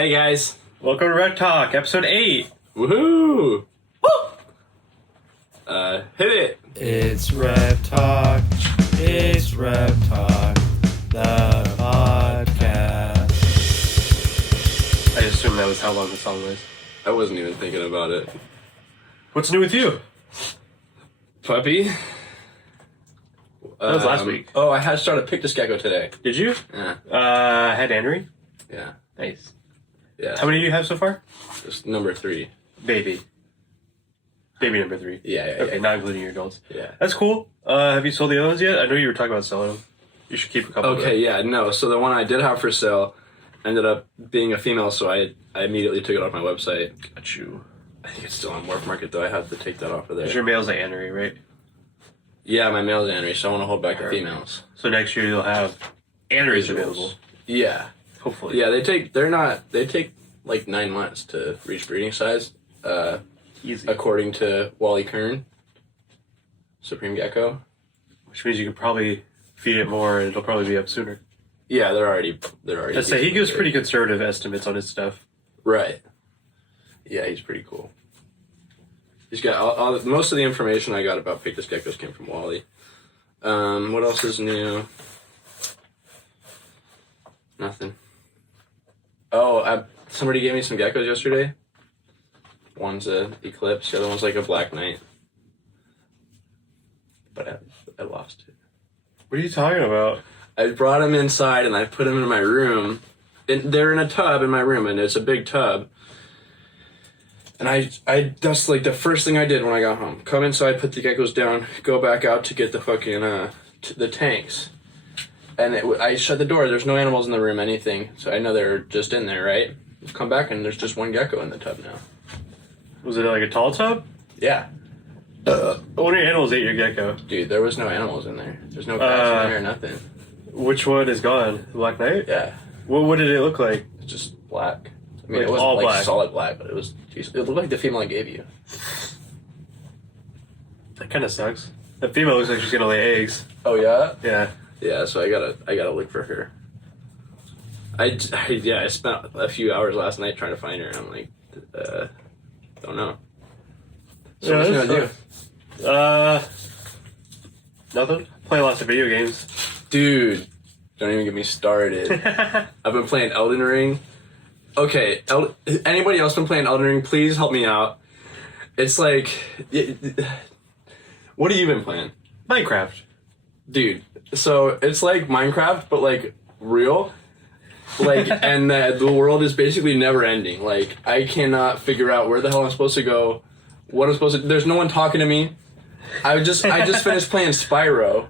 Hey guys. Welcome to RepTalk, episode 8. Woohoo! Woo! Hit it. It's RepTalk. It's RepTalk, the podcast. I assume that was how long the song was. I wasn't even thinking about it. What's new with you? Puppy. That was last week. Oh, I had started Pick This Gecko today. Did you? Yeah. Had Henry? Yeah. Nice. Yeah. How many do you have so far? It's number 3. Baby number 3. Yeah. Okay, not including your adults. Yeah. That's cool. Have you sold the other ones yet? I know you were talking about selling them. You should keep a couple of them. Okay, yeah, no. So the one I did have for sale ended up being a female, so I immediately took it off my website. Got you. I think it's still on Wharf Market, though. I have to take that off of there. Your male's at Henry, right? Yeah, my male's Henry, so I want to hold back the females. So next year you'll have Henry's available. Yeah. Hopefully. Yeah, they take like 9 months to reach breeding size. Easy. According to Wally Kern, Supreme Gecko. Which means you could probably feed it more and it'll probably be up sooner. Yeah, they're already. I'd say he gives pretty conservative estimates on his stuff. Right. Yeah, he's pretty cool. He's got most of the information I got about Pick This Geckos came from Wally. What else is new? Nothing. Oh, somebody gave me some geckos yesterday. One's a Eclipse, the other one's like a Black Knight. But I lost it. What are you talking about? I brought them inside and I put them in my room. And they're in a tub in my room, and it's a big tub. And that's like the first thing I did when I got home. Come inside, put the geckos down, go back out to get the fucking, the tanks. And I shut the door, there's no animals in the room, anything. So I know they're just in there, right? Come back and there's just one gecko in the tub now. Was it like a tall tub? Yeah. What kind of animals ate your gecko? Dude, there was no animals in there. There's no cats in there, nothing. Which one is gone? The Black Knight? Yeah. What did it look like? It's just black. I mean, Like it wasn't all like black. solid black, but it looked like the female I gave you. That kind of sucks. That female looks like she's gonna lay eggs. Oh yeah? Yeah. Yeah, so I gotta look for her. I spent a few hours last night trying to find her, and I'm like, don't know. So what you gonna do? Nothing. Play lots of video games. Dude, don't even get me started. I've been playing Elden Ring. Okay, anybody else been playing Elden Ring? Please help me out. It's like, what have you been playing? Minecraft. Dude, so it's like Minecraft, but like real. Like, and the world is basically never ending. Like, I cannot figure out where the hell I'm supposed to go, what I'm supposed to. There's no one talking to me. I just finished playing Spyro,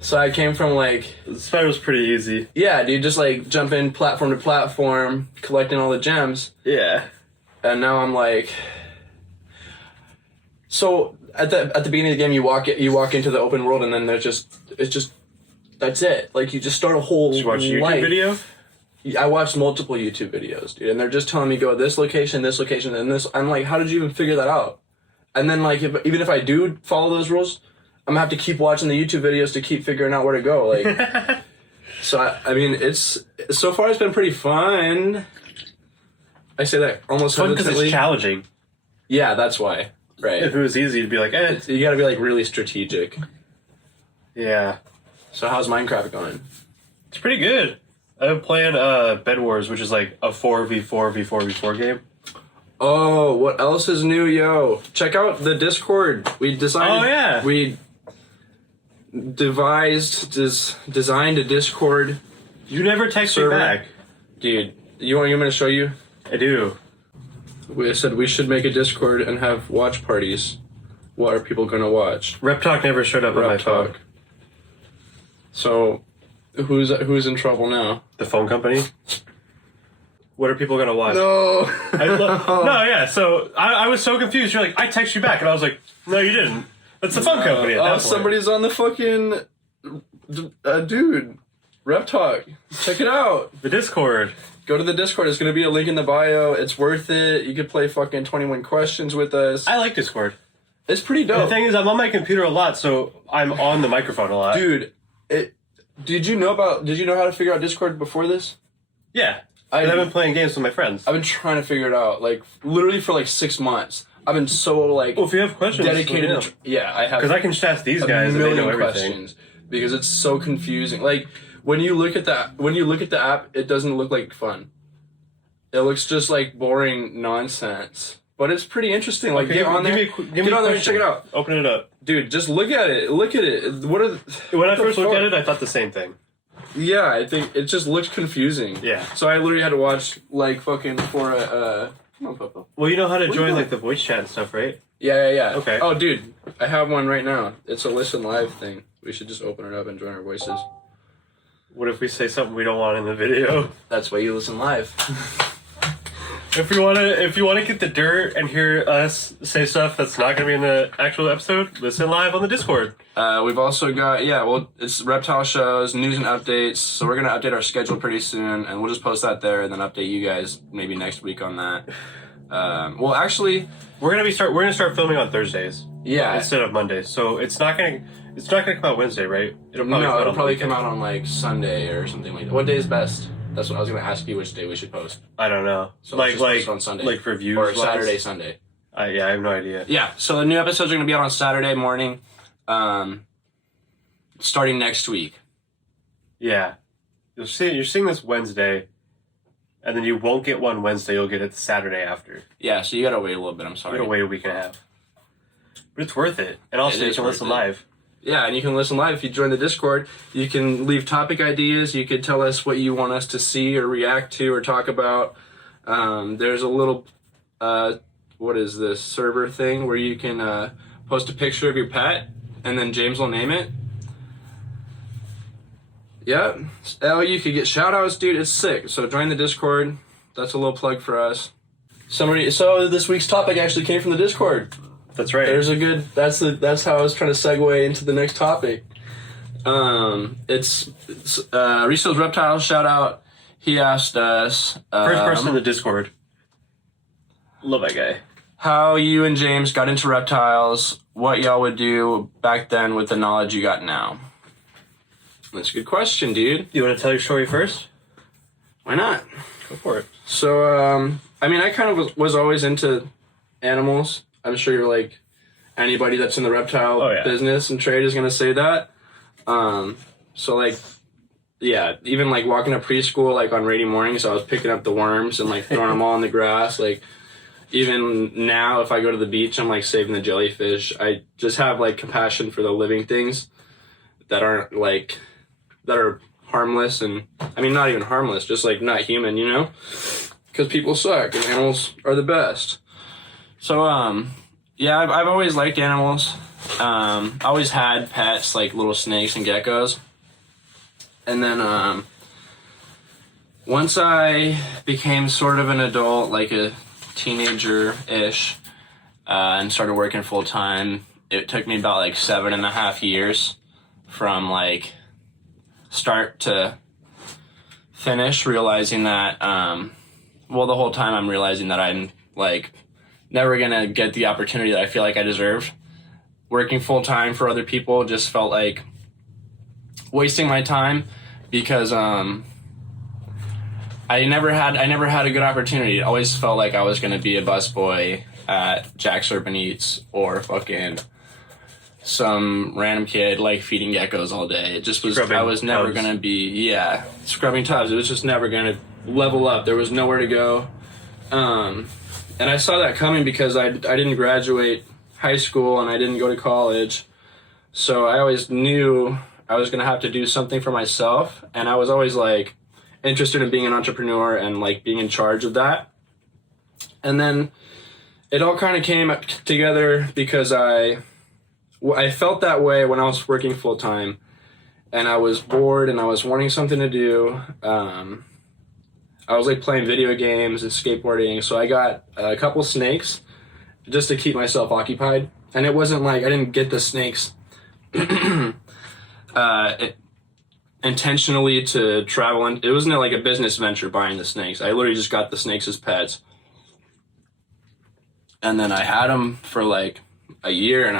so I came from like. Spyro's pretty easy. Yeah, dude, just like jumping platform to platform, collecting all the gems. Yeah. And now I'm like. So at the beginning of the game, you walk into the open world, and then that's it. Like, you just start a whole. Did you watch a YouTube video? I watched multiple YouTube videos, dude, and they're just telling me go this location, and this. I'm like, how did you even figure that out? And then, like, even if I do follow those rules, I'm gonna have to keep watching the YouTube videos to keep figuring out where to go. Like, so I mean, so far it's been pretty fun. I say that almost Fun because it's challenging. Yeah, that's why. Right. If it was easy, it'd be like, You gotta be like really strategic. Yeah. So how's Minecraft going? It's pretty good. I've been playing Bed Wars, which is like a 4v4v4v4 game. Oh, what else is new, yo? Check out the Discord. We decided. Oh yeah. We designed a Discord. You never text me server. back, Dude. You want me to show you? I do. We said we should make a Discord and have watch parties. What are people gonna watch? RepTalk never showed up on my phone. RepTalk. So, who's in trouble now? The phone company. What are people gonna watch? No. No, yeah. So I was so confused. You're like, I text you back, and I was like, no, you didn't. That's the phone company. At that point. Somebody's on the fucking dude. RepTalk. Check it out. The Discord. Go to the Discord. It's gonna be a link in the bio. It's worth it. You could play fucking 21 questions with us. I like Discord. It's pretty dope. The thing is, I'm on my computer a lot, so I'm on the microphone a lot. Dude, did you know how to figure out Discord before this? Yeah. I've been playing games with my friends. I've been trying to figure it out, like, literally for, like, 6 months. I've been so, like... Well, if you have questions... dedicated to... Yeah, I have... Because I can just ask these guys and they know everything. Questions, because it's so confusing. Like, when you look at the app, it doesn't look like fun. It looks just like boring nonsense. But it's pretty interesting. Like, get on there and check it out. Open it up. Dude, just look at it. Look at it. When I first looked at it, I thought the same thing. Yeah, I think it just looks confusing. Yeah. So I literally had to watch, like, fucking for a... Come on, Papa. Well, you know how to join, like, the voice chat and stuff, right? Yeah. Okay. Oh, dude, I have one right now. It's a listen live thing. We should just open it up and join our voices. What if we say something we don't want in the video? That's why you listen live. If you wanna get the dirt and hear us say stuff that's not gonna be in the actual episode, listen live on the Discord. We've also got it's reptile shows, news and updates. So we're gonna update our schedule pretty soon, and we'll just post that there, and then update you guys maybe next week on that. Well, actually, we're gonna start filming on Thursdays. Yeah, instead of Mondays. So it's not gonna come out Wednesday, right? It'll probably come out on like Sunday or something like that. What day is best? That's what I was going to ask you, which day we should post. I don't know. So like on Sunday. Like for views. Or Saturday, Sunday. I have no idea. Yeah, so the new episodes are going to be out on Saturday morning, starting next week. Yeah. You're seeing this Wednesday, and then you won't get one Wednesday, you'll get it the Saturday after. Yeah, so you got to wait a little bit, I'm sorry. You got to wait a week and a half. But it's worth it. And also you can listen live. Yeah, and you can listen live if you join the Discord. You can leave topic ideas. You could tell us what you want us to see or react to or talk about. There's a little, what is this, server thing where you can post a picture of your pet, and then James will name it. Yep. You could get shout-outs, dude. It's sick. So join the Discord. That's a little plug for us. So this week's topic actually came from the Discord. That's right. That's how I was trying to segue into the next topic. It's Reso's Reptiles shout out. He asked us first person in the Discord. Love that guy. How you and James got into reptiles, what y'all would do back then with the knowledge you got now. That's a good question, dude. You want to tell your story first? Why not? Go for it. So, I kind of was always into animals. I'm sure you're like anybody that's in the reptile business and trade is going to say that. So like, yeah, even like walking to preschool, like on rainy mornings, I was picking up the worms and like throwing them all in the grass. Like even now, if I go to the beach, I'm like saving the jellyfish. I just have like compassion for the living things that aren't like, that are harmless. And I mean, not even harmless, just like not human, you know, because people suck and animals are the best. So, yeah, I've always liked animals. I always had pets, like little snakes and geckos. And then, once I became sort of an adult, like a teenager-ish, and started working full-time, it took me about like 7.5 years from like start to finish, realizing that, the whole time I'm realizing that I'm like never gonna get the opportunity that I feel like I deserved. Working full time for other people just felt like wasting my time because I never had a good opportunity. It always felt like I was gonna be a busboy at Jack's Urban Eats or fucking some random kid like feeding geckos all day. It just was I was never gonna be scrubbing tubs. It was just never gonna level up. There was nowhere to go. And I saw that coming because I didn't graduate high school and I didn't go to college. So I always knew I was going to have to do something for myself. And I was always like interested in being an entrepreneur and like being in charge of that. And then it all kind of came together because I felt that way when I was working full time and I was bored and I was wanting something to do. I was like playing video games and skateboarding, so I got a couple snakes just to keep myself occupied. And it wasn't like I didn't get the snakes intentionally to travel. And it wasn't like a business venture buying the snakes. I literally just got the snakes as pets. And then I had them for like a year, and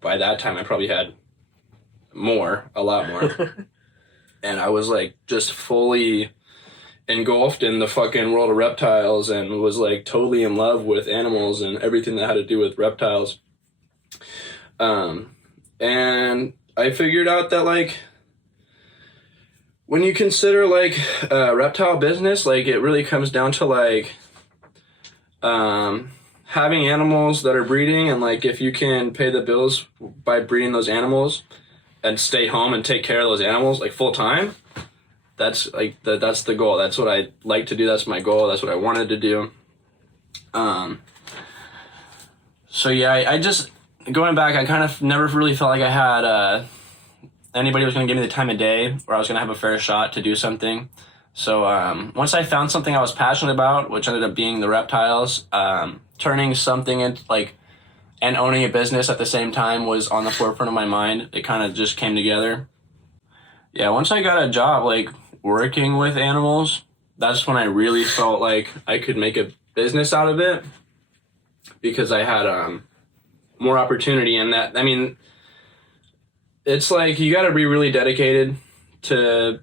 by that time I probably had a lot more. And I was like just fully engulfed in the fucking world of reptiles and was like totally in love with animals and everything that had to do with reptiles. And I figured out that like when you consider like reptile business, like it really comes down to like having animals that are breeding, and like if you can pay the bills by breeding those animals and stay home and take care of those animals like full time, that's like that's the goal. That's what I like to do. That's my goal. That's what I wanted to do. So yeah, I just going back, I kind of never really felt like I had anybody was going to give me the time of day or I was going to have a fair shot to do something. So once I found something I was passionate about, which ended up being the reptiles, turning something into like and owning a business at the same time was on the forefront of my mind. It kind of just came together. Yeah, once I got a job like working with animals, that's when I really felt like I could make a business out of it, because I had more opportunity in that. I mean, it's like you got to be really dedicated to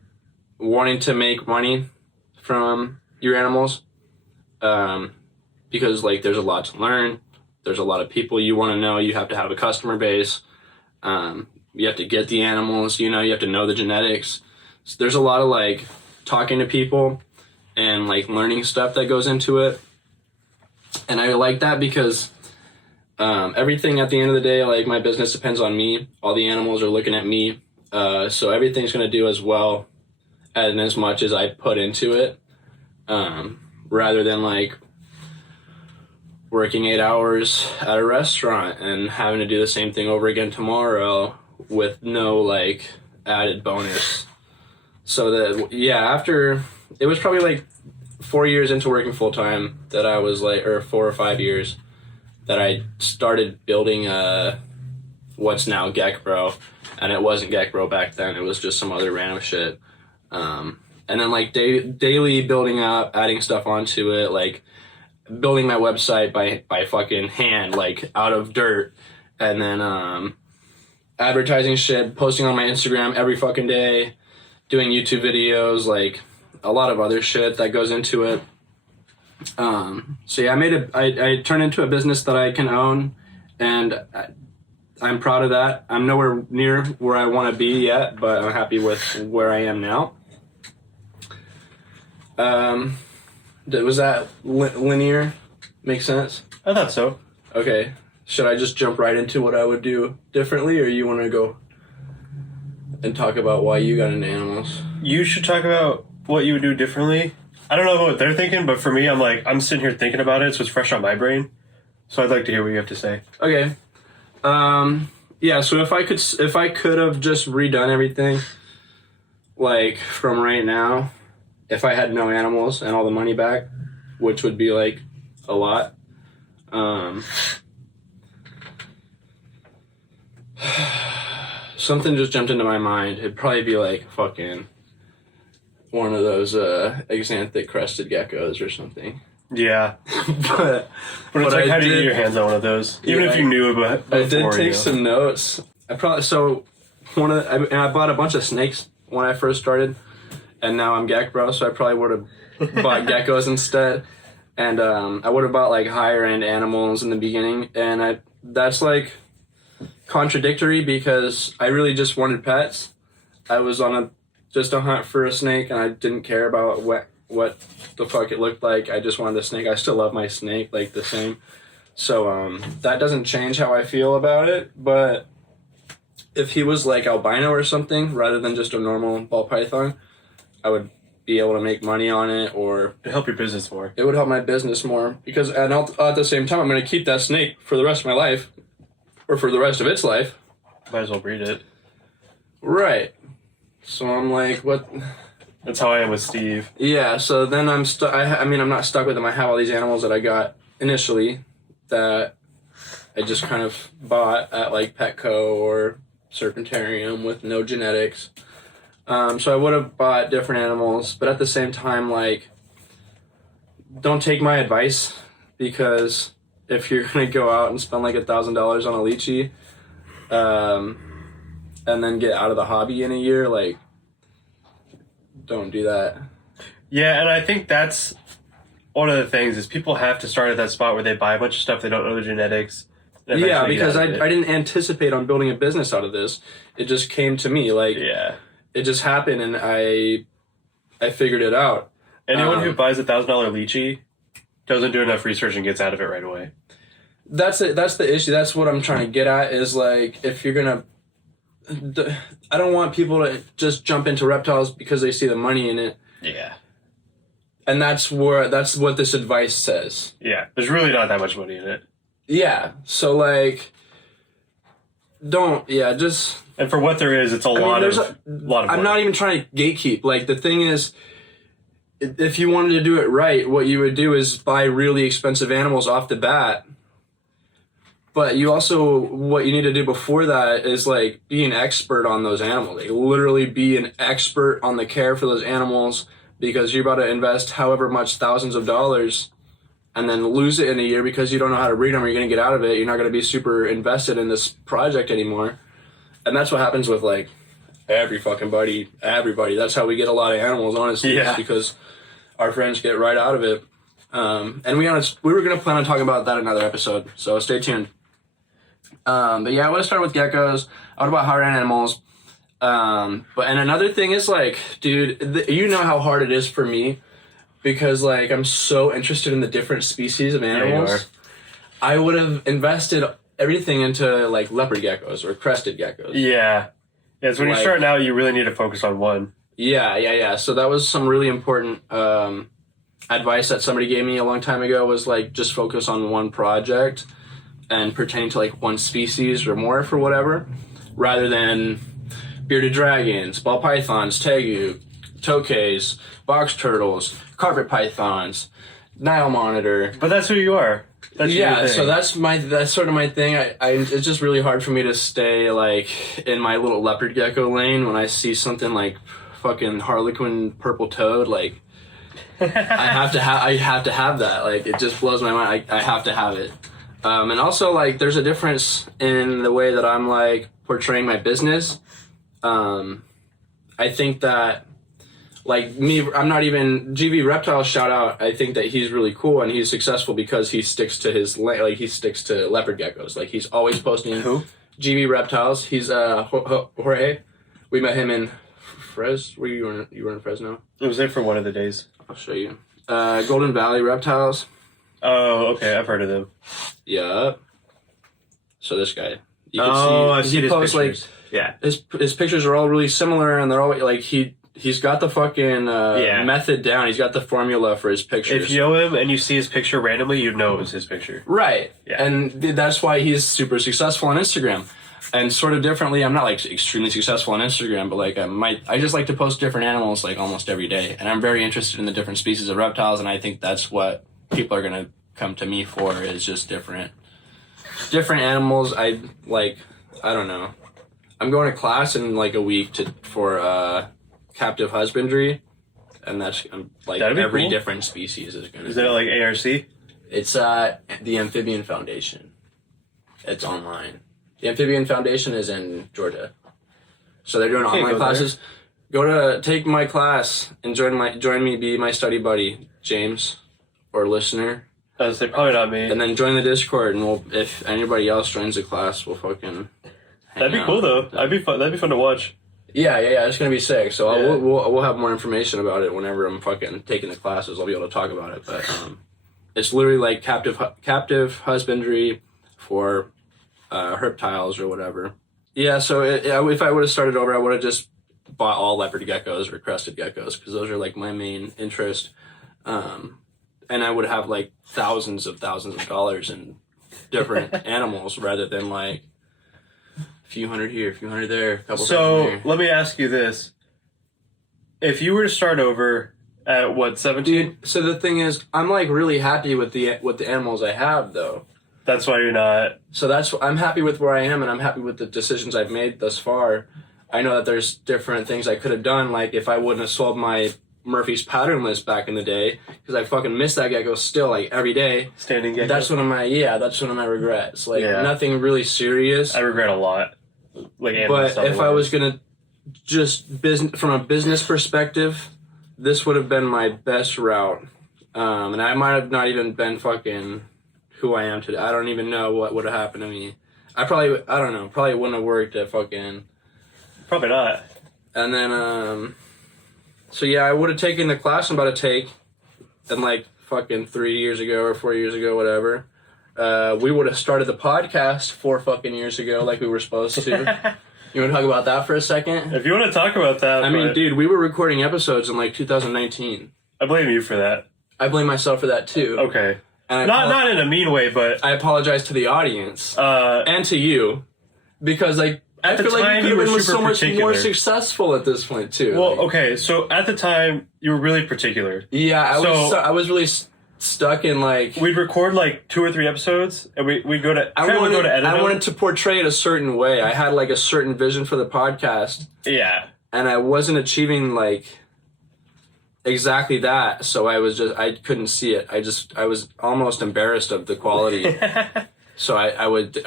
wanting to make money from your animals, because like there's a lot to learn. There's a lot of people you want to know. You have to have a customer base. You have to get the animals, you have to know the genetics. So there's a lot of like talking to people and like learning stuff that goes into it. And I like that because everything at the end of the day, like my business depends on me. All the animals are looking at me. So everything's going to do as well and as much as I put into it, rather than like working 8 hours at a restaurant and having to do the same thing over again tomorrow with no like added bonus. So that, yeah, after it was probably like 4 years into working full time that I was like, or 4 or 5 years, that I started building what's now GeckBro, and it wasn't GeckBro back then. It was just some other random shit. And then like daily building up, adding stuff onto it, like building my website by fucking hand, like out of dirt, and then advertising shit, posting on my Instagram every fucking day, doing YouTube videos, like a lot of other shit that goes into it. So yeah, I turned into a business that I can own, and I'm proud of that. I'm nowhere near where I want to be yet, but I'm happy with where I am now. Was that linear? Make sense? I thought so. Okay. Should I just jump right into what I would do differently, or you want to go and talk about why you got into animals? You should talk about what you would do differently. I don't know what they're thinking, but for me, I'm sitting here thinking about it, so it's fresh on my brain. So I'd like to hear what you have to say. Okay. Yeah, so if I could have just redone everything, like from right now, if I had no animals and all the money back, which would be like a lot, something just jumped into my mind. It'd probably be like fucking one of those axanthic crested geckos or something. Yeah. but it's like, how do you get your hands on one of those? Even if you knew about it before, I did take some notes. I bought a bunch of snakes when I first started, and now I'm GeckBro, so I probably would have bought geckos instead. And I would have bought like higher end animals in the beginning, and that's like contradictory because I really just wanted pets. I was on just a hunt for a snake, and I didn't care about what the fuck it looked like. I just wanted a snake. I still love my snake like the same. So that doesn't change how I feel about it. But if he was like albino or something rather than just a normal ball python, I would be able to make money on it, or it'd help your business more. It would help my business more because at the same time I'm going to keep that snake for the rest of my life, or for the rest of its life. Might as well breed it. Right. So I'm like, what? That's how I am with Steve. Yeah, so then I'm stuck. I'm not stuck with him. I have all these animals that I got initially that I just kind of bought at like Petco or Serpentarium with no genetics. So I would have bought different animals, but at the same time, like, don't take my advice, because if you're gonna go out and spend like $1,000 on a lychee, and then get out of the hobby in a year, like, don't do that. Yeah, and I think that's one of the things is people have to start at that spot where they buy a bunch of stuff they don't know the genetics. and Yeah, eventually get because out of it. I didn't anticipate on building a business out of this. It just came to me. Like, Yeah. it just happened, and I figured it out. Anyone who buys $1,000 lychee doesn't do enough research and gets out of it right away. That's it. That's the issue. That's what I'm trying to get at. Is like, if you're gonna, I don't want people to just jump into reptiles because they see the money in it. Yeah. And that's what this advice says. Yeah. There's really not that much money in it. Yeah. So like, just. And for what there is, it's a lot of I'm work. not even trying to gatekeep. Like, the thing is, if you wanted to do it right, what you would do is buy really expensive animals off the bat. But you also, what you need to do before that is, like, be an expert on those animals. Like, literally be an expert on the care for those animals, because you're about to invest however much thousands of dollars and then lose it in a year because you don't know how to breed them, or you're going to get out of it. You're not going to be super invested in this project anymore. And that's what happens with, like, everybody. That's how we get a lot of animals, honestly. Yeah. Because our friends get right out of it. And we were going to plan on talking about that in another episode, so stay tuned. But yeah, I would have started with geckos. I would have bought higher end animals. And another thing is, like, dude, you know how hard it is for me, because, like, I'm so interested in the different species of animals. Yeah, you are. I would have invested everything into, like, leopard geckos or crested geckos. Yeah. Yeah, so when you Like- start now, you really need to focus on one. Yeah. So that was some really important advice that somebody gave me a long time ago, was, like, just focus on one project and pertaining to, like, one species or more for whatever, rather than bearded dragons, ball pythons, tegu, tokays, box turtles, carpet pythons, Nile monitor. But that's who you are. That's your Yeah, thing. so that's sort of my thing. It's just really hard for me to stay, like, in my little leopard gecko lane when I see something like fucking harlequin purple toad. Like, I have to have that. Like, it just blows my mind. I have to have it. And also, like, there's a difference in the way that I'm, like, portraying my business. I think that, like, me, I'm not even GV Reptiles, shout out. I think that he's really cool and he's successful because he sticks to he sticks to leopard geckos. Like, he's always posting. Who? GV Reptiles. He's Jorge. We met him in you were in Fresno? I was there for one of the days. I'll show you. Golden Valley Reptiles. Oh, okay. I've heard of them. Yeah. So this guy. You I've seen his posts, like, pictures. Yeah. his pictures are all really similar, and they're all, like, he's got the fucking method down. He's got the formula for his pictures. If you know him and you see his picture randomly, you'd know it was his picture. Right. Yeah. And that's why he's super successful on Instagram. And sort of differently, I'm not, like, extremely successful on Instagram, but, like, I just like to post different animals, like, almost every day. And I'm very interested in the different species of reptiles, and I think that's what people are going to come to me for, is just different animals. I don't know. I'm going to class in, like, a week for captive husbandry, and that's, like, That'd be every cool. different species is going to Is that like ARC? It's the Amphibian Foundation. It's online. The Amphibian Foundation is in Georgia. So they're doing Can't online go classes. Go to take my class and join me, be my study buddy, James, or listener. I was say probably not me. And then join the Discord, and if anybody else joins the class, we'll fucking hang That'd be out. cool though. That'd be fun. That'd be fun to watch. Yeah, it's gonna be sick. So Yeah. we'll have more information about it whenever I'm fucking taking the classes. I'll be able to talk about it. But it's literally like captive husbandry for reptiles or whatever. Yeah. So if I would have started over, I would have just bought all leopard geckos or crested geckos, because those are, like, my main interest. And I would have, like, thousands of dollars in different animals, rather than, like, a few hundred here, a few hundred there, a couple thousand So there. let me ask you this: if you were to start over at what 17? Dude, so the thing is, I'm, like, really happy with the animals I have, though. That's why you're not. So I'm happy with where I am, and I'm happy with the decisions I've made thus far. I know that there's different things I could have done, like if I wouldn't have sold my Murphy's pattern list back in the day, because I fucking miss that gecko still, like, every day. Standing gecko. That's one of my regrets. Like, Yeah. nothing really serious. I regret a lot. Like, animal But stuff if I was gonna just from a business perspective, this would have been my best route. And I might have not even been fucking who I am today. I don't even know what would have happened to me. I don't know, probably wouldn't have worked at fucking... Probably not. And then, so yeah, I would have taken the class I'm about to take, and like fucking 3 years ago or 4 years ago, whatever. We would have started the podcast 4 fucking years ago like we were supposed to. You want to talk about that for a second? If you want to talk about that... I mean, dude, we were recording episodes in like 2019. I blame you for that. I blame myself for that too. Okay. And not in a mean way, but... I apologize to the audience and to you, because like I feel like you could have been so much more successful at this point too. Well, like, okay, so at the time you were really particular. Yeah, I was really stuck in like... We'd record like 2 or 3 episodes, and we'd go to... I wanted to portray it a certain way. I had like a certain vision for the podcast. Yeah. And I wasn't achieving like... exactly that, so I couldn't see it. I was almost embarrassed of the quality. So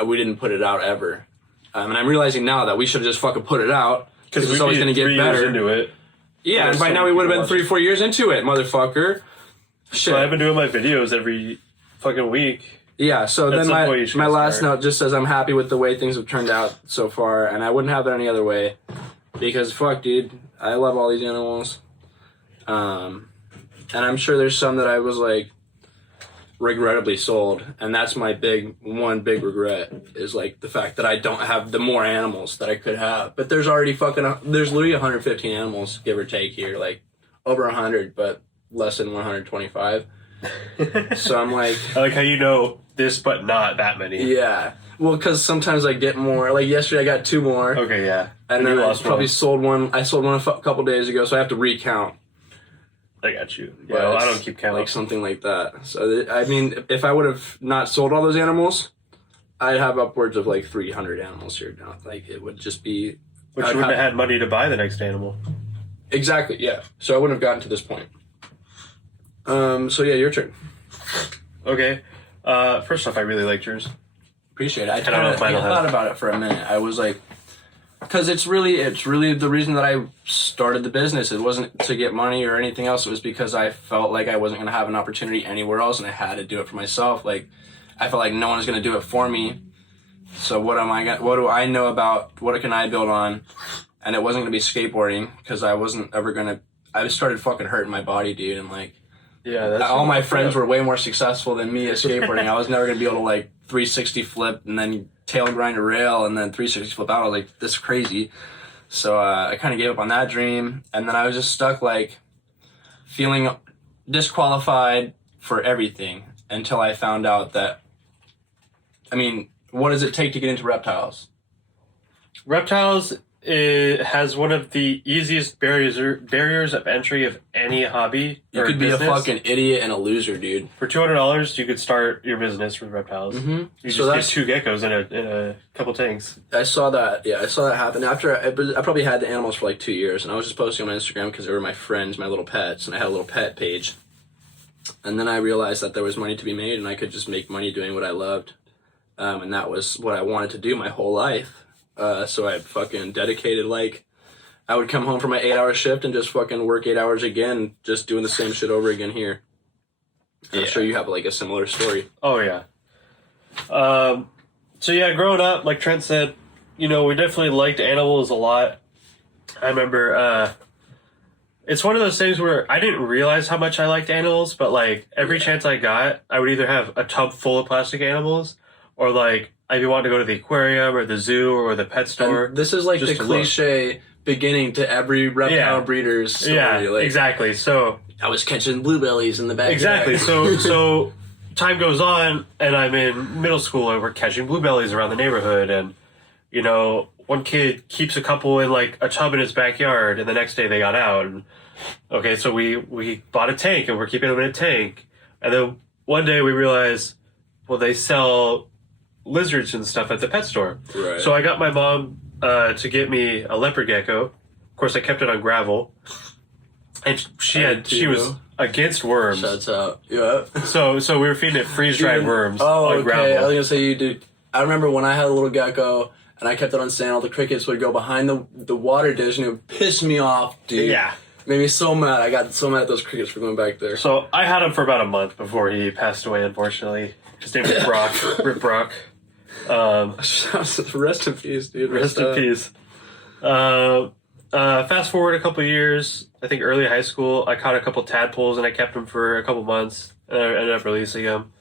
we didn't put it out ever. And I'm realizing now that we should have just fucking put it out because it's always going to get better. Into it. Yeah, and by now we would have been 3-4 years into it, motherfucker. Shit. So I've been doing my videos every fucking week. Yeah, so then my last note just says I'm happy with the way things have turned out so far, and I wouldn't have it any other way. Because fuck, dude, I love all these animals. And I'm sure there's some that I was like regrettably sold, and that's my big regret is like the fact that I don't have the more animals that I could have. But there's already there's literally 115 animals, give or take here, like over 100, but less than 125. So I'm like, I like how you know this, but not that many. Yeah. Well, because sometimes I get more. Like yesterday, I got 2 more. Okay, yeah. And then I probably sold one. I sold one a couple days ago, so I have to recount. I got you. Yeah, well, I don't keep count. Like something like that. So, I mean, if I would have not sold all those animals, I'd have upwards of like 300 animals here now. Like, it would just be... But you wouldn't have had money to buy the next animal. Exactly, yeah. So I wouldn't have gotten to this point. So yeah, your turn. Okay. First off, I really liked yours. Appreciate it. I thought about it for a minute. I was like... Because it's really the reason that I started the business. It wasn't to get money or anything else. It was because I felt like I wasn't going to have an opportunity anywhere else, and I had to do it for myself. Like, I felt like no one was going to do it for me. So what do I know about? What can I build on? And it wasn't going to be skateboarding because I wasn't ever going to. I started fucking hurting my body, dude, and like, all my friends were way more successful than me at skateboarding. I was never going to be able to like 360 flip and then tail grind a rail and then 360 flip out. I was like, this is crazy. So I kind of gave up on that dream, and then I was just stuck like feeling disqualified for everything until I found out that, I mean, what does it take to get into reptiles? Reptiles has one of the easiest barriers of entry of any hobby. You could be a fucking idiot and a loser, dude. For $200, you could start your business with reptiles. Mm-hmm. You just get 2 geckos in a couple tanks. I saw that. Yeah, I saw that happen. After I probably had the animals for like 2 years, and I was just posting on my Instagram because they were my friends, my little pets, and I had a little pet page. And then I realized that there was money to be made, and I could just make money doing what I loved, and that was what I wanted to do my whole life. So I fucking dedicated, like, I would come home from my 8-hour shift and just fucking work 8 hours again, just doing the same shit over again here. Yeah. I'm sure you have, like, a similar story. Oh, yeah. So, yeah, growing up, like Trent said, you know, we definitely liked animals a lot. I remember, it's one of those things where I didn't realize how much I liked animals, but, like, every chance I got, I would either have a tub full of plastic animals or, like, I'd be wanting to go to the aquarium or the zoo or the pet store. And this is like the cliche beginning to every reptile breeder's story. Yeah, like, exactly. So I was catching bluebellies in the backyard. Exactly. So time goes on, and I'm in middle school, and we're catching bluebellies around the neighborhood, and you know, one kid keeps a couple in like a tub in his backyard, and the next day they got out. And okay, so we bought a tank, and we're keeping them in a tank, and then one day we realized, well, they sell lizards and stuff at the pet store. Right. So I got my mom to get me a leopard gecko. Of course, I kept it on gravel, and she was against worms. Shuts out. Yeah. So we were feeding it freeze dried worms. Oh, on okay. gravel. I was gonna say you did. I remember when I had a little gecko and I kept it on sand. All the crickets would go behind the water dish, and it would piss me off, dude. Yeah. Made me so mad. I got so mad at those crickets for going back there. So I had him for about a month before he passed away, unfortunately. His name was Brock. Rip Brock. Rest in peace, dude. Rest in peace. Fast forward a couple years, I think early high school, I caught a couple tadpoles and I kept them for a couple months and I ended up releasing them.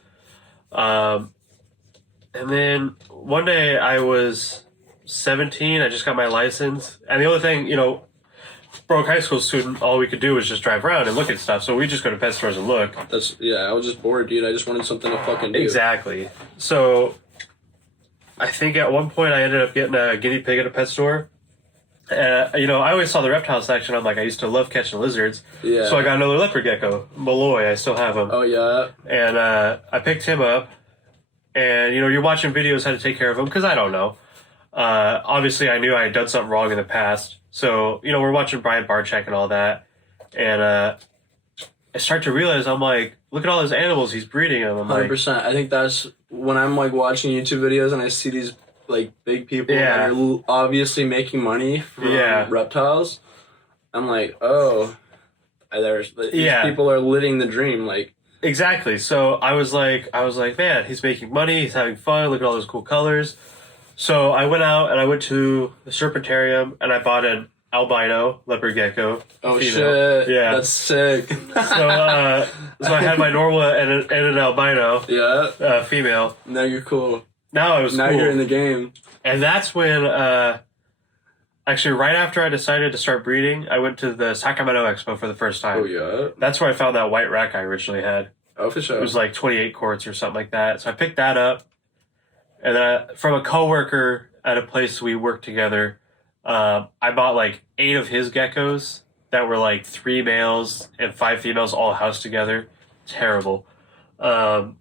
And then one day I was 17, I just got my license. And the only thing, broke high school student, all we could do was just drive around and look at stuff. So we just go to pet stores and look. I was just bored, dude. I just wanted something to fucking do. Exactly. So I think at one point I ended up getting a guinea pig at a pet store. I always saw the reptile section. I'm like, I used to love catching lizards. Yeah. So I got another leopard gecko, Malloy. I still have him. Oh, yeah. And I picked him up. And, you're watching videos how to take care of him because I don't know. Obviously, I knew I had done something wrong in the past. So, we're watching Brian Barczyk and all that. And I start to realize, I'm like, look at all those animals he's breeding them. I'm 100%. like, I think that's when I'm like watching YouTube videos and I see these like big people that are obviously making money from reptiles. I'm like, oh, these people are living the dream. Like, exactly. So I was like, man, he's making money. He's having fun. Look at all those cool colors. So I went out and I went to the Serpentarium and I bought an albino leopard gecko. Oh, female. shit. Yeah. That's sick. So I had my normal and an albino. Yeah. Female. Now you're cool. Now you're in the game. And that's when, actually right after I decided to start breeding, I went to the Sacramento Expo for the first time. Oh, yeah? That's where I found that white rack I originally had. Oh, for sure. It was like 28 quarts or something like that. So I picked that up. And then from a coworker at a place we worked together, I bought like 8 of his geckos that were like 3 males and 5 females all housed together. Terrible. And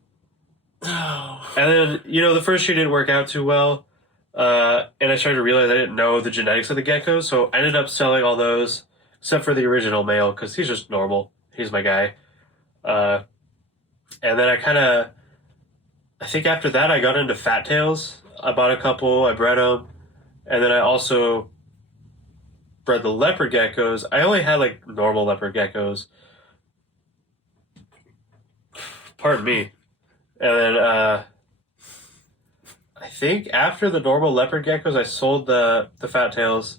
then, the first year didn't work out too well. And I started to realize I didn't know the genetics of the geckos. So I ended up selling all those, except for the original male, because he's just normal. He's my guy. And then I think after that I got into fat tails. I bought a couple, I bred them. And then I also bred the leopard geckos. I only had like normal leopard geckos. Pardon me. And then I think after the normal leopard geckos, I sold the fat tails.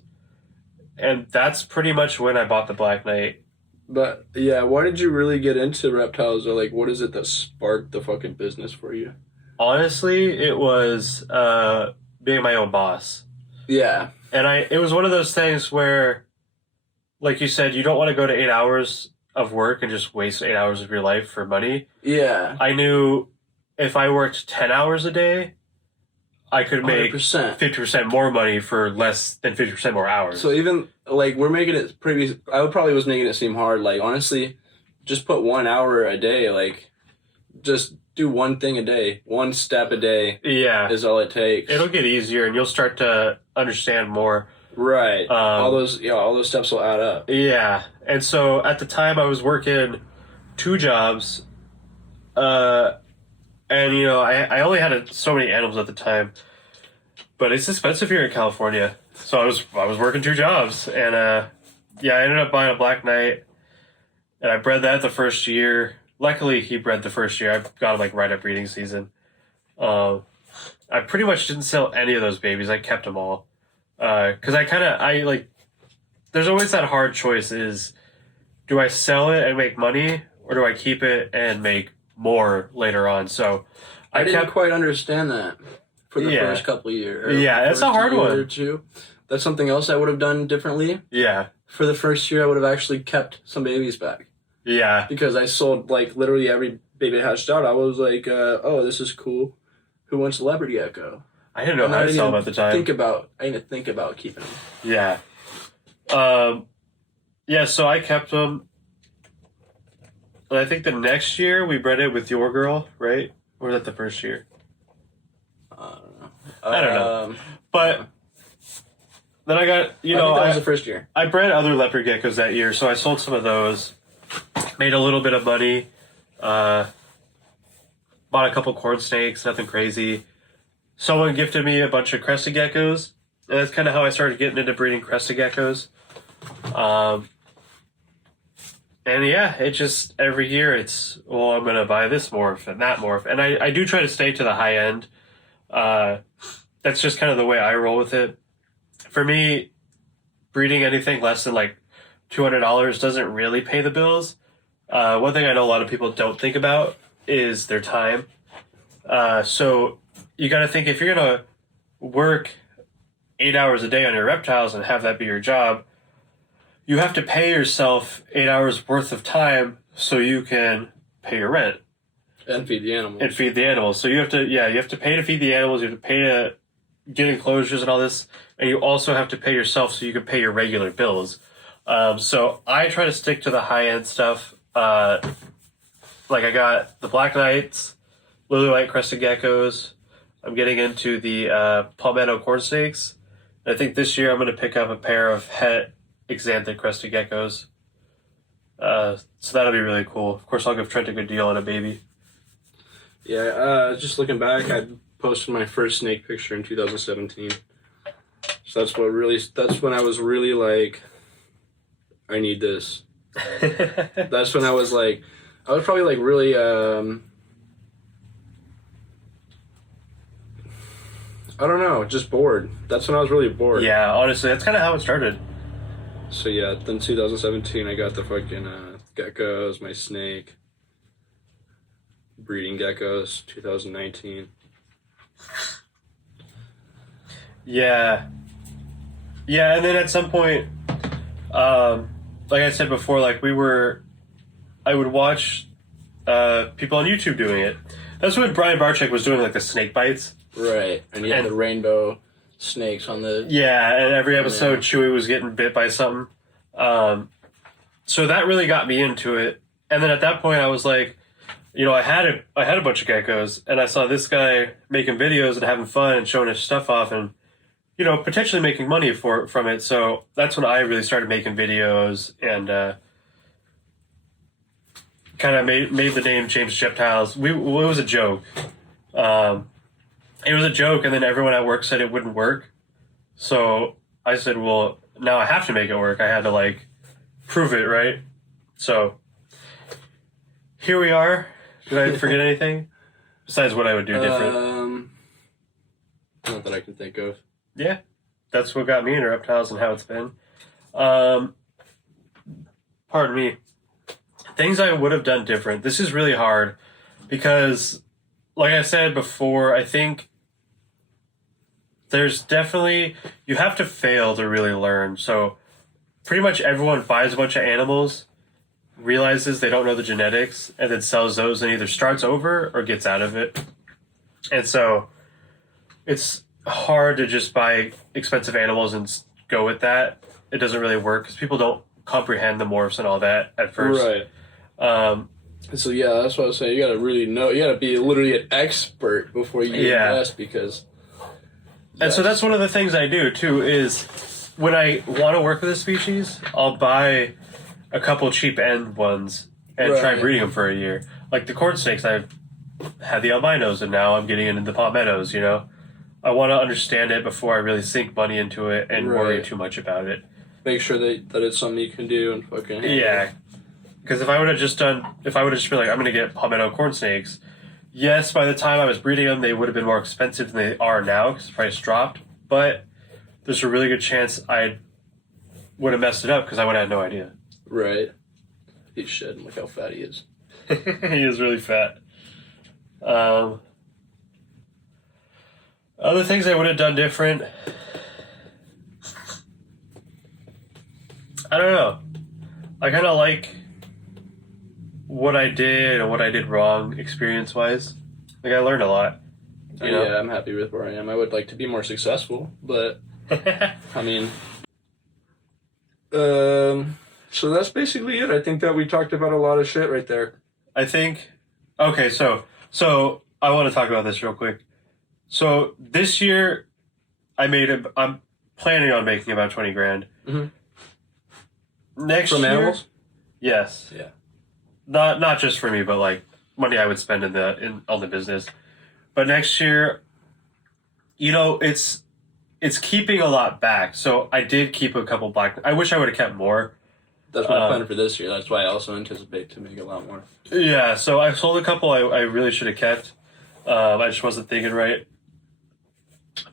And that's pretty much when I bought the Black Knight. But, yeah, why did you really get into reptiles? Or, like, what is it that sparked the fucking business for you? Honestly, it was being my own boss. Yeah. And it was one of those things where, like you said, you don't want to go to 8 hours of work and just waste 8 hours of your life for money. Yeah. I knew if I worked 10 hours a day, I could make 50% more money for less than 50% more hours. So even, like, we're making it I probably was making it seem hard. Like, honestly, just put 1 hour a day. Like, just do one thing a day. One step a day. Yeah. Is all it takes. It'll get easier and you'll start to understand more. Right. All those steps will add up. Yeah. And so at the time I was working 2 jobs. And, I only had so many animals at the time. But it's expensive here in California. So I was working 2 jobs. And, I ended up buying a Black Knight. And I bred that the first year. Luckily, he bred the first year. I got him, like, right at breeding season. I pretty much didn't sell any of those babies. I kept them all. Because there's always that hard choice is, do I sell it and make money? Or do I keep it and make more later on? So I didn't quite understand that for the first couple of years. Yeah, it's a hard one. Or 2. That's something else I would have done differently. Yeah. For the first year, I would have actually kept some babies back. Yeah. Because I sold, like, literally every baby hatched out. I was like, oh, this is cool. Who wants a leopard gecko? I didn't know how to sell them at the time. I didn't think about keeping them. Yeah. So I kept them. And I think the next year we bred it with your girl, right? Or was that the first year? I don't know. But then I got, I think that was the first year. I bred other leopard geckos that year, so I sold some of those. Made a little bit of money. Bought a couple corn snakes, nothing crazy. Someone gifted me a bunch of crested geckos. And that's kind of how I started getting into breeding crested geckos. And yeah, it just every year it's, well, I'm gonna buy this morph and that morph, and I do try to stay to the high end. That's just kind of the way I roll with it. For me, breeding anything less than like $200 doesn't really pay the bills. One thing I know a lot of people don't think about is their time. So you got to think, if you're gonna work 8 hours a day on your reptiles and have that be your job, you have to pay yourself 8 hours worth of time so you can pay your rent. And feed the animals. So you have to pay to feed the animals, you have to pay to get enclosures and all this, and you also have to pay yourself so you can pay your regular bills. So I try to stick to the high-end stuff. Like I got the Black Knights, Lily White Crested Geckos. I'm getting into the Palmetto Corn Snakes. And I think this year I'm going to pick up a pair of Het Xanthic Crested Geckos. So that'll be really cool. Of course, I'll give Trent a good deal on a baby. Yeah, just looking back, I posted my first snake picture in 2017. So that's when I was really like, I need this. That's when I was probably like really, I don't know, just bored. That's when I was really bored. Yeah, honestly, that's kind of how it started. So yeah, then 2017, I got the fucking geckos, my snake, breeding geckos, 2019. Yeah, and then at some point, like I said before, like I would watch people on YouTube doing it. That's when Brian Barczyk was doing like the snake bites. Right, and he had the rainbow snakes on the... Yeah, and every episode Chewie was getting bit by something. So that really got me into it. And then at that point I was like, I had a bunch of geckos, and I saw this guy making videos and having fun and showing his stuff off and, potentially making money from it. So that's when I really started making videos and kind of made the name JamesJeptiles. It was a joke. It was a joke, and then everyone at work said it wouldn't work. So I said, well, now I have to make it work. I had to, prove it, right? So here we are. Did I forget anything? Besides what I would do different? Not that I can think of. Yeah. That's what got me into reptiles and how it's been. Pardon me. Things I would have done different. This is really hard because, like I said before, I think there's definitely, you have to fail to really learn. So pretty much everyone buys a bunch of animals, realizes they don't know the genetics, and then sells those and either starts over or gets out of it. And so it's hard to just buy expensive animals and go with that. It doesn't really work because people don't comprehend the morphs and all that at first. Right. So yeah, that's what I was saying. You gotta really know. You gotta be literally an expert before you invest because... And so that's one of the things I do too, is when I want to work with a species, I'll buy a couple cheap end ones and try breeding them for a year. Like the corn snakes, I've had the albinos and now I'm getting into the palmettos, I want to understand it before I really sink money into it and worry too much about it. Make sure that it's something you can do and fucking... Yeah. Because if I would have just been like, I'm going to get palmetto corn snakes, yes, by the time I was breeding them, they would have been more expensive than they are now because the price dropped. But there's a really good chance I would have messed it up because I would have had no idea. Right. He's shedding. Look how fat he is. He is really fat. Other things I would have done different. I don't know. I kind of like what I did and what I did wrong experience-wise. Like, I learned a lot. Yeah, I'm happy with where I am. I would like to be more successful, but, I mean... So that's basically it. I think that we talked about a lot of shit right there. I think... Okay, so I want to talk about this real quick. So, this year, I'm planning on making about 20 grand. Mm-hmm. Next year... From animals? Yes. Yeah. Not just for me, but like money I would spend on the business. But next year, it's keeping a lot back. So I did keep a couple black. I wish I would have kept more, that's my plan for this year. That's why I also anticipate to make a lot more. Yeah, so I sold a couple I really should have kept. I just wasn't thinking right.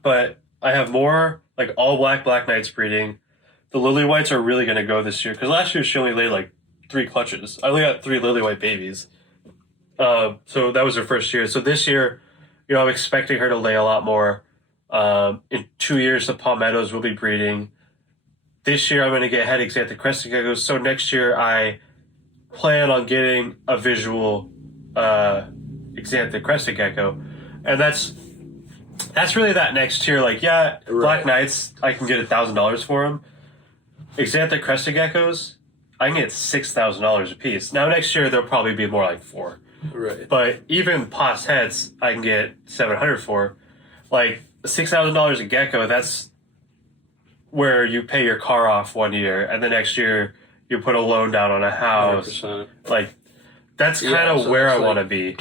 But I have more like all black Knights breeding. The lily whites are really going to go this year because last year she only laid like 3 clutches. I only got 3 lily white babies. So that was her first year. So this year, I'm expecting her to lay a lot more. In 2 years, the palmettos will be breeding. This year, I'm going to get head exanthed crested geckos. So next year, I plan on getting a visual exanthed crested gecko, and that's really that next tier. Like, yeah, right. Black Knights, I can get $1,000 for them. Exanthed crested geckos, I can get $6,000 a piece. Now next year, they'll probably be more like 4. Right. But even pos heads, I can get $700 for. Like $6,000 a gecko, that's where you pay your car off 1 year, and the next year you put a loan down on a house. 100%. Like, that's kind of where I want to be.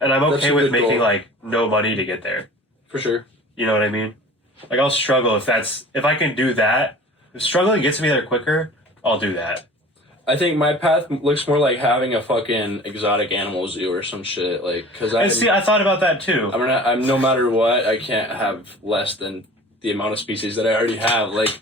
And I'm okay with making, like, no money to get there. For sure. You know what I mean? Like, I'll struggle if I can do that. If struggling gets me there quicker, I'll do that. I think my path looks more like having a fucking exotic animal zoo or some shit. Like, cause I thought about that too. I'm no matter what, I can't have less than the amount of species that I already have. Like,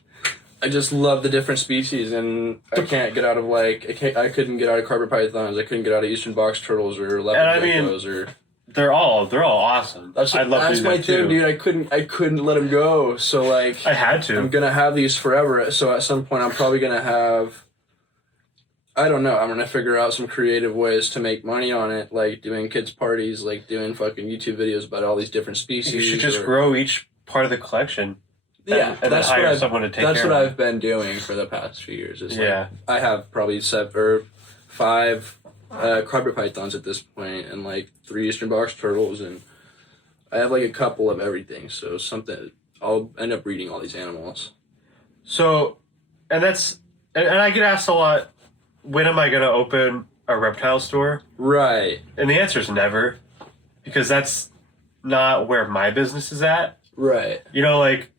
I just love the different species, and I can't get out of I couldn't get out of carpet pythons. I couldn't get out of eastern box turtles or leopard geckos or. They're all awesome. That's my thing, dude. I couldn't let them go. So like, I had to. I'm gonna have these forever. So at some point, I'm probably gonna have. I don't know. I'm gonna figure out some creative ways to make money on it, like doing kids parties, like doing fucking YouTube videos about all these different species. You should just grow each part of the collection. Yeah, and that's then hire someone to take care of it. That's what I've been doing for the past few years. Yeah, I have probably 7 or 5 carpet pythons at this point, and like 3 eastern box turtles, and I have like a couple of everything. So I'll end up breeding all these animals. So, and I get asked a lot, when am I going to open a reptile store? Right. And the answer is never, because that's not where my business is at. Right. Like,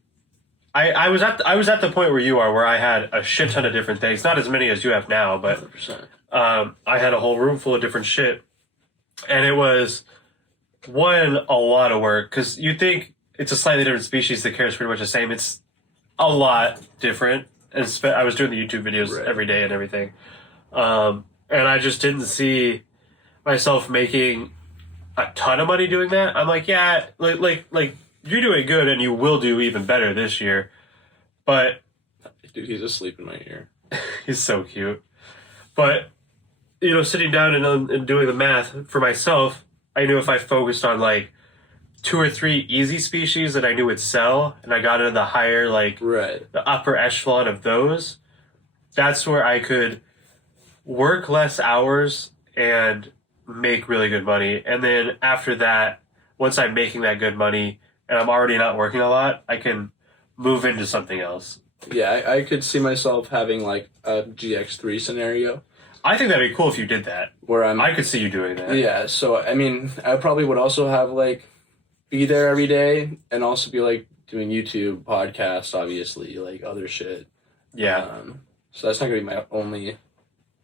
I was at the point where you are, where I had a shit ton of different things. Not as many as you have now, but 100%. I had a whole room full of different shit. And it was, a lot of work, because you think it's a slightly different species, the carrot's pretty much the same. It's a lot different. And I was doing the YouTube videos every day and everything. And I just didn't see myself making a ton of money doing that. I'm like, yeah, like you're doing good, and you will do even better this year. But dude, he's asleep in my ear. He's so cute. But sitting down and doing the math for myself, I knew if I focused on like 2 or 3 easy species that I knew would sell, and I got into the higher, like the upper echelon of those, that's where I could work less hours and make really good money. And then after that, once I'm making that good money and I'm already not working a lot, I can move into something else. Yeah, I could see myself having like a GX3 scenario. I think that'd be cool if you did that. Where I could see you doing that. Yeah, so I mean, I probably would also have like be there every day, and also be like doing YouTube podcasts, obviously, like other shit. Yeah. So that's not gonna be my only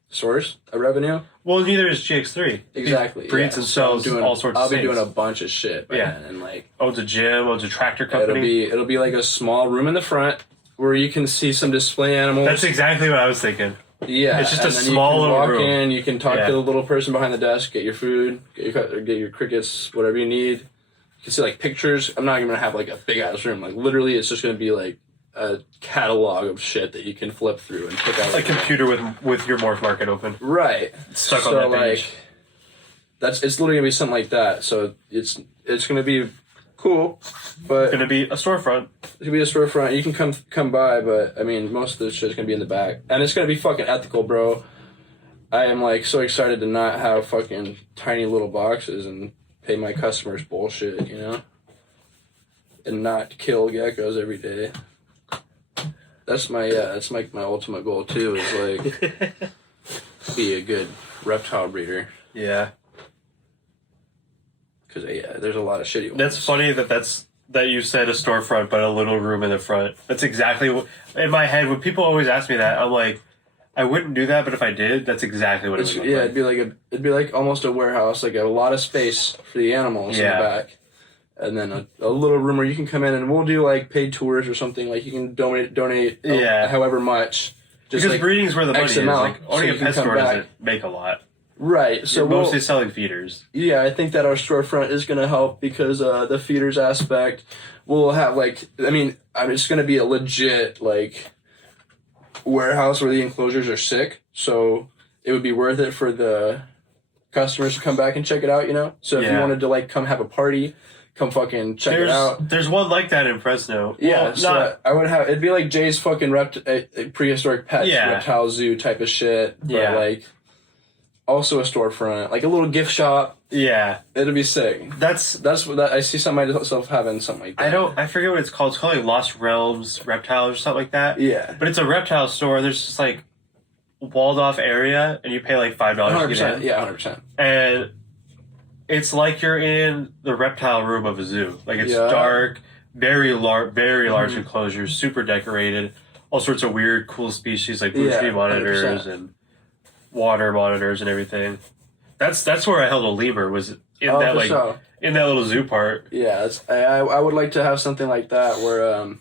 source of revenue. Well, neither is GX3. Exactly. He breeds and sells all sorts of things. I'll be doing a bunch of shit. Then, and like owns a gym, owns a tractor company. It'll be like a small room in the front where you can see some display animals. That's exactly what I was thinking. Yeah, it's just a small little room. You can walk in, you can talk to the little person behind the desk, get your food, get your crickets, whatever you need. You can see like pictures. I'm not even gonna have like a big ass room. Like literally, it's just gonna be like a catalog of shit that you can flip through and pick out. A computer with your morph market open. Right. Stuck on that page. It's literally gonna be something like that. So it's gonna be cool, but it's gonna be a storefront. It's gonna be a storefront. You can come by, but I mean, most of the shit's gonna be in the back, and it's gonna be fucking ethical, bro. I am like so excited to not have fucking tiny little boxes and pay my customers bullshit, and not kill geckos every day. That's my ultimate goal too. Is like be a good reptile breeder. Yeah. Because there's a lot of shitty ones. That's funny that you said a storefront, but a little room in the front. That's exactly what, in my head, when people always ask me that, I'm like, I wouldn't do that, but if I did, that's exactly what it would look like. It'd be like almost a warehouse, like a lot of space for the animals in the back, and then a little room where you can come in and we'll do like paid tours or something. Like you can donate however much. Just because breeding's where the money is. Like owning a pet store doesn't make a lot. Right. So you're mostly selling feeders. Yeah, I think that our storefront is going to help because the feeders aspect will have it's going to be a legit like warehouse where the enclosures are sick. So it would be worth it for the customers to come back and check it out, you know? So if you wanted to like come have a party, come fucking check it out. There's one like that in Fresno. Yeah, well, so I would have, it'd be like Jay's fucking prehistoric pets reptile zoo type of shit. But like also a storefront, like a little gift shop. Yeah. It'll be sick. That's what I see myself having something like that. I forget what it's called. It's called like Lost Realms Reptiles or something like that. Yeah. But it's a reptile store. There's just like walled off area and you pay like $5 to get in. Yeah, 100%. And it's like you're in the reptile room of a zoo. Like it's dark, very large enclosures, super decorated, all sorts of weird, cool species like blue tree monitors 100%. And water monitors and everything. That's where I held a lemur was in that little zoo part. Yeah, I would like to have something like that where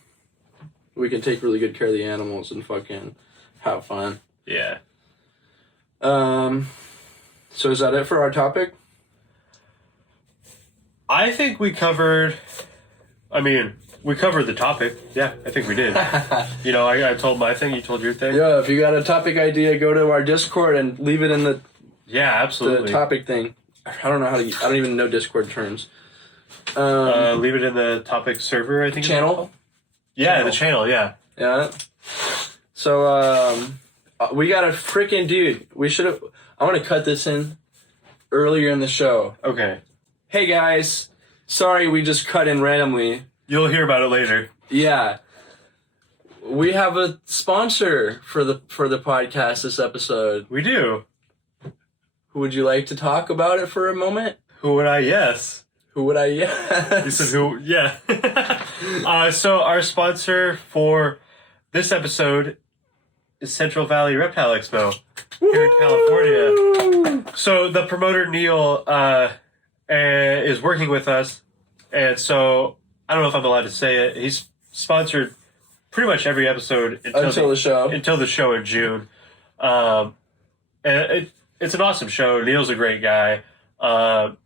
we can take really good care of the animals and fucking have fun. Yeah. So is that it for our topic? I think we covered. We covered the topic. Yeah, I think we did. I told my thing. You told your thing. Yeah, if you got a topic idea, go to our Discord and leave it in the. Yeah, absolutely. The topic thing. I don't know I don't even know Discord terms. Leave it in the topic server. I think. Channel. The channel. Yeah. Yeah. So we got a freaking dude. We should have. I want to cut this in earlier in the show. Okay. Hey guys, sorry we just cut in randomly. You'll hear about it later. Yeah. We have a sponsor for the podcast this episode. We do. Would you like to talk about it for a moment? Who would I yes? Who would I yes? You said who? Yeah. So our sponsor for this episode is Central Valley Reptile Expo here in California. So the promoter Neil is working with us, and so I don't know if I'm allowed to say it. He's sponsored pretty much every episode until the show in June. And it's an awesome show. Neil's a great guy.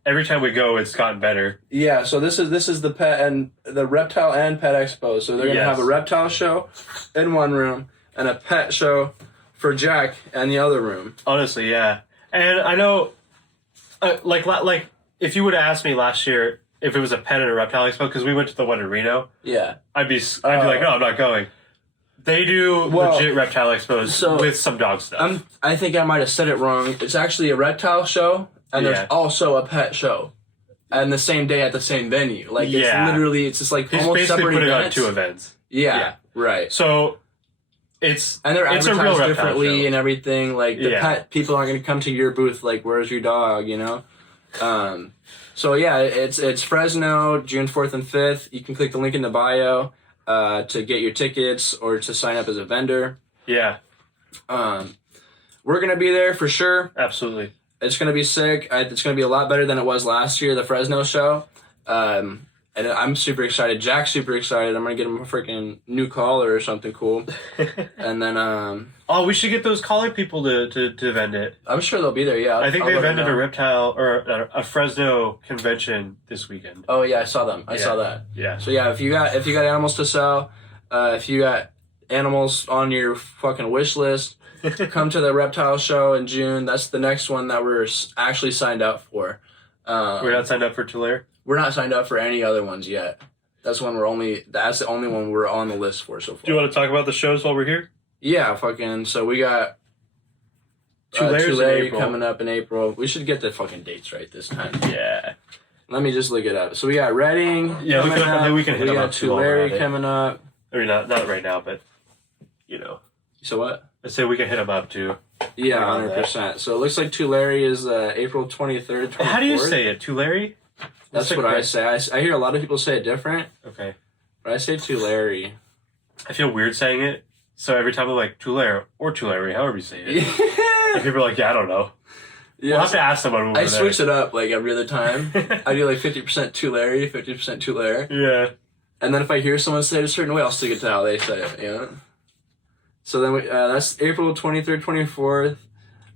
Every time we go, it's gotten better. Yeah. So this is the pet and the reptile and pet expo. So they're gonna have a reptile show in one room and a pet show for Jack in the other room. Honestly, yeah. And I know, like if you would have asked me last year if it was a pet and a reptile expo, because we went to the one in Reno. Yeah. I'd be like, no, I'm not going. They do legit reptile expos with some dog stuff. I think I might have said it wrong. It's actually a reptile show, and there's also a pet show, and the same day at the same venue. Like it's literally, it's just like almost separate events. He's basically putting on two events. Yeah, right. So it's they're advertised differently and everything. Like the pet people aren't going to come to your booth. Like, where's your dog? You know. So yeah, it's Fresno, June 4th and 5th. You can click the link in the bio to get your tickets or to sign up as a vendor. Yeah. We're going to be there for sure. Absolutely. It's going to be sick. It's going to be a lot better than it was last year, the Fresno show. And I'm super excited. Jack's super excited. I'm going to get him a freaking new collar or something cool. And then... we should get those collar people to vend it. I'm sure they'll be there, yeah. I think they vended a reptile or a Fresno convention this weekend. Oh, yeah, I saw them. I saw that. Yeah. So, yeah, if you got animals to sell, if you got animals on your fucking wish list, come to the reptile show in June. That's the next one that we're actually signed up for. We're not signed up for Tulare? We're not signed up for any other ones yet. That's the only one we're on the list for so far. Do you want to talk about the shows while we're here? Yeah, so we got Tulare coming up in April. We should get the fucking dates right this time. Yeah. Let me just look it up. So we got Reading. Yeah, we can hit them up too. We got Tulare coming up. I mean, not right now, but you know. So what? I say we can hit them up too. Yeah, 100%. So it looks like Tulare is April 23rd, 24th. How do you say it? Tulare? That's what I say. I hear a lot of people say it different. Okay. But I say Tulare. I feel weird saying it. So every time I'm like, Tulare or Tulare, however you say it. Yeah. And people are like, yeah, I don't know. We'll have to ask someone over I there. switch it up like every other time. I do like 50% Tulare, 50% Tulare. Yeah. And then if I hear someone say it a certain way, I'll stick it to how they say it, you know? So then that's April 23rd, 24th,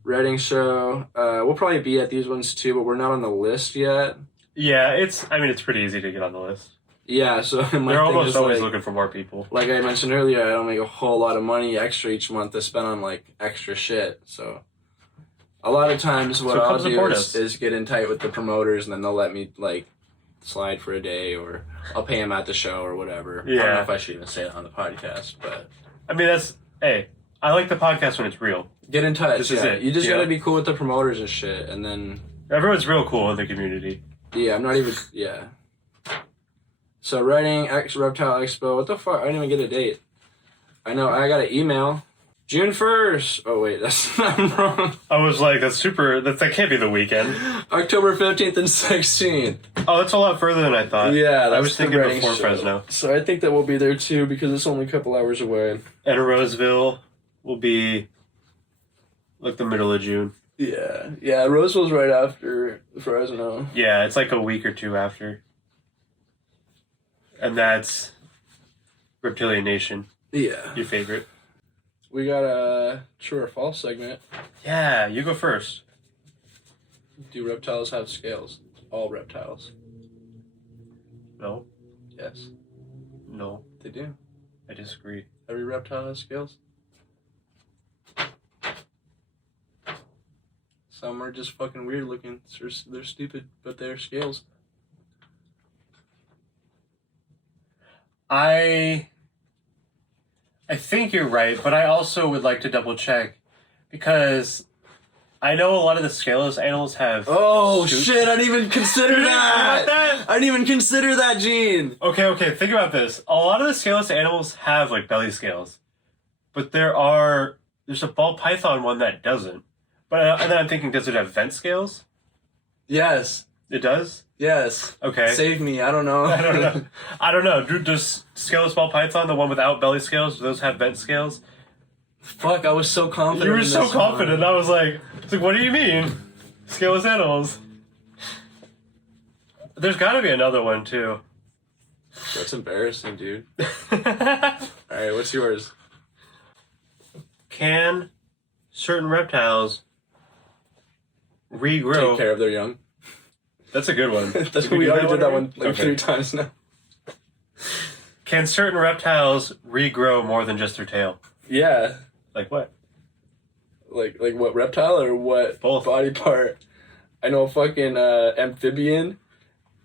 Reading show. We'll probably be at these ones too, but we're not on the list yet. Yeah, it's pretty easy to get on the list. Yeah, so my They're thing almost is, always like, looking for more people. like I mentioned earlier, I don't make a whole lot of money extra each month to spend on like extra shit. So a lot of times what I'll do is get in tight with the promoters, and then they'll let me like slide for a day, or I'll pay them at the show or whatever. Yeah. I don't know if I should even say it on the podcast, but I mean, I like the podcast when it's real. get in touch. This is it. You just Yeah. gotta be cool with the promoters and shit, and then Everyone's real cool in the community. yeah, I'm not even So Reading Reptile Expo. What the fuck? I didn't even get a date. I know I got an email. June 1st. Oh wait, that's I'm wrong. I was like, that can't be the weekend. October 15th and 16th. Oh, that's a lot further than I thought. Yeah, that's I was the thinking Reading before show. Fresno. So I think that we'll be there too because it's only a couple hours away. And Roseville will be like the middle of June. Yeah. Roseville's right after Fresno. Yeah, it's like a week or two after. And that's Reptilian Nation, Yeah. your favorite. We got a true or false segment. Yeah, you go first. Do reptiles have scales? All reptiles. No, Yes, no, they do. I disagree. Every reptile has scales. Some are just fucking weird looking. They're stupid, but they're scales. I think you're right, but I also would like to double check because I know a lot of the scaleless animals have. Oh suits. shit! I didn't even consider You didn't think that. about that? I didn't even consider that, Gene. Okay. Think about this. A lot of the scaleless animals have like belly scales, but there's a ball python one that doesn't. But and then I'm thinking, does it have vent scales? Yes. It does. Yes. Okay. Save me. I don't know. I don't know. Does scaleless ball python, the one without belly scales, do those have vent scales? Fuck! I was so confident. You were in so this confident. one. I was like, what do you mean? Scaleless animals. There's got to be another one too. That's embarrassing, dude. Can All right, what's yours? certain reptiles regrow? Take care of their young. That's a good one. That's Did we do already did that already? one like Okay. 3 times now. Can certain reptiles regrow more than just their tail? Yeah. Like what? Like what, reptile or what? Both. Body part. I know a fucking amphibian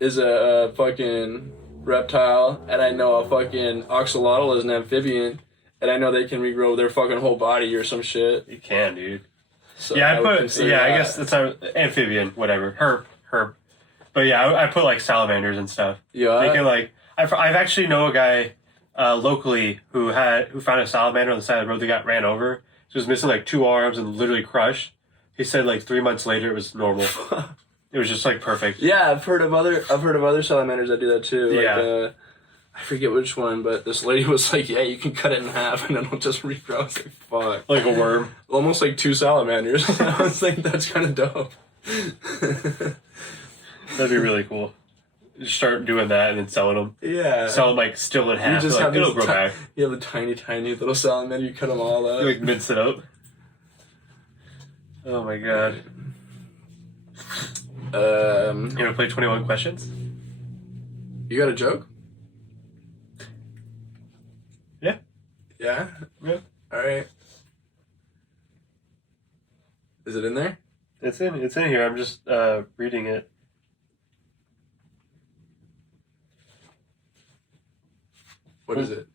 is a fucking reptile, and I know a fucking oxalotl is an amphibian, and I know they can regrow their fucking whole body or some shit. You can, dude. So Yeah, would I consider guess that. that's a amphibian, whatever. Herb. But yeah, I put like salamanders and stuff. Yeah. They can like I've actually know a guy locally who found a salamander on the side of the road that got ran over. He was missing like 2 arms and literally crushed. He said like 3 months later it was normal. It was just like perfect. Yeah, I've heard of other salamanders that do that too. Like, Yeah. I forget which one, but this lady was like, "Yeah, you can cut it in half and then it'll just regrow." I was like, "Fuck!" Like a worm. Almost like 2 salamanders. I was like, "That's kind of dope." That'd be really cool. Just start doing that and then selling them. Yeah. Sell them like still in half. You just Like, have it'll these grow back. You have the tiny little salamander. You cut them all up. You like mince it up. Oh my god. You wanna play 21 questions? You got a joke? Yeah. Yeah. Yeah. All right. Is it in there? It's in here. I'm just reading it. What is it?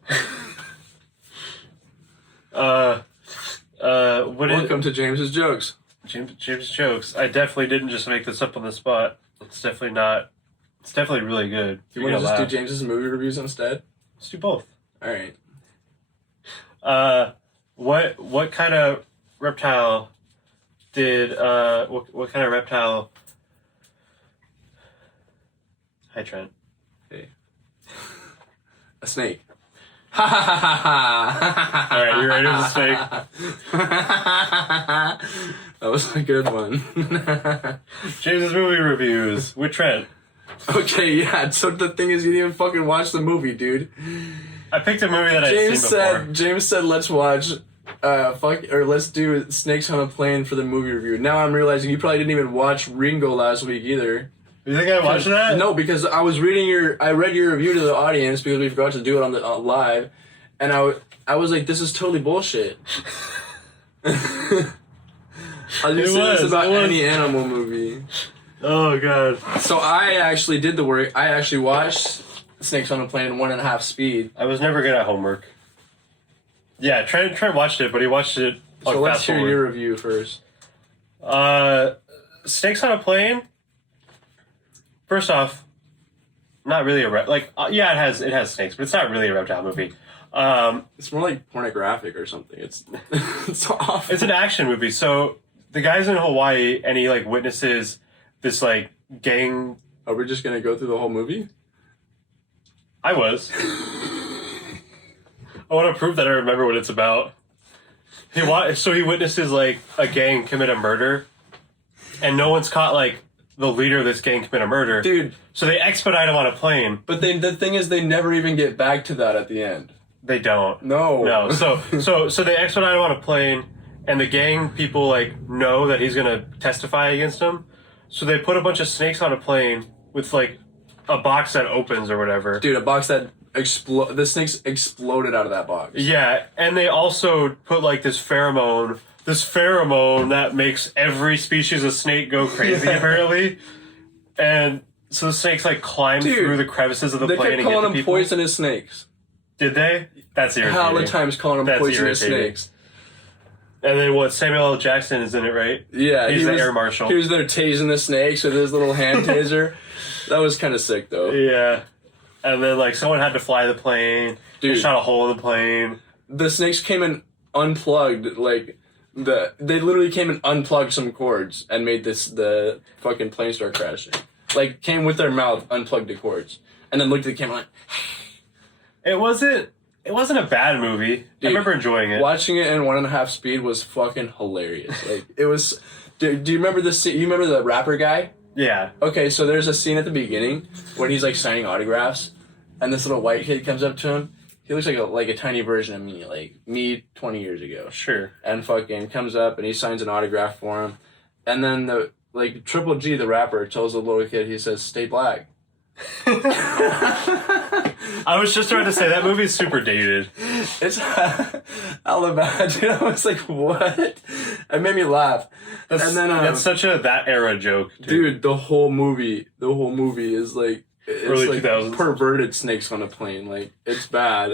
Welcome to James's jokes. James jokes. I definitely didn't just make this up on the spot. It's definitely not. It's definitely really good. You want to just do James's movie reviews instead? Let's do both. All right. What kind of reptile did what kind of reptile? Hi Trent. Hey. A snake. Ha ha ha ha. All right, you ready for the snake? That was a good one. James's movie reviews with Trent. Okay, yeah. So the thing is, you didn't even fucking watch the movie, dude. I picked a movie that I'd seen before. James said, let's watch, let's do Snakes on a Plane for the movie review. Now I'm realizing you probably didn't even watch Ringo last week either. You think I watched that? No, because I was I read your review to the audience because we forgot to do it on the live, and I was like, this is totally bullshit. I just said this about any animal movie. Oh god. So I actually did the work. I actually watched Snakes on a Plane 1.5 speed. I was never good at homework. Yeah, Trent watched it, but he watched it on So let's fast hear forward. your review first. Snakes on a Plane. First off, not really yeah, it has snakes, but it's not really a reptile movie. It's more like pornographic or something. It's it's awful. It's an action movie. So the guy's in Hawaii and he like witnesses this like gang. Are we just gonna go through the whole movie? I was. I want to prove that I remember what it's about. So he witnesses like a gang commit a murder, and no one's caught like the leader of this gang commit a murder. Dude. So they expedite him on a plane. But the thing is, they never even get back to that at the end. They don't. No. So they expedite him on a plane, and the gang people like know that he's gonna testify against him. So they put a bunch of snakes on a plane with like a box that opens or whatever. Dude, a box that the snakes exploded out of that box. Yeah, and they also put like this pheromone that makes every species of snake go crazy apparently. And so the snakes like climb through the crevices of the plane and get They kept calling to them people. poisonous snakes. Did they? That's irritating. How many times calling them poisonous irritating. snakes? And then what? Samuel L. Jackson is in it, right? Yeah, he's the air marshal. He was there tasing the snakes with his little hand taser. That was kind of sick, though. Yeah. And then, like, someone had to fly the plane. Dude. They shot a hole in the plane. The snakes came in unplugged, like, they literally came and unplugged some cords and made the fucking plane start crashing. Like, came with their mouth, unplugged the cords. And then looked at the camera like... It wasn't a bad movie. Dude, I remember enjoying it. Watching it in 1.5 speed was fucking hilarious. Like, it was... Do you remember the scene? You remember the rapper guy? Yeah. Okay, so there's a scene at the beginning when he's like signing autographs, and this little white kid comes up to him. He looks like a tiny version of me, like me 20 years ago. Sure. And fucking comes up and he signs an autograph for him, and then Triple G, the rapper, tells the little kid, he says, "Stay black." I was just trying to say that movie's super dated. It's hella bad, dude. I was like, what? It made me laugh. That's such a that era joke, dude. The whole movie is like early like 2000s. Perverted snakes on a plane. Like, it's bad.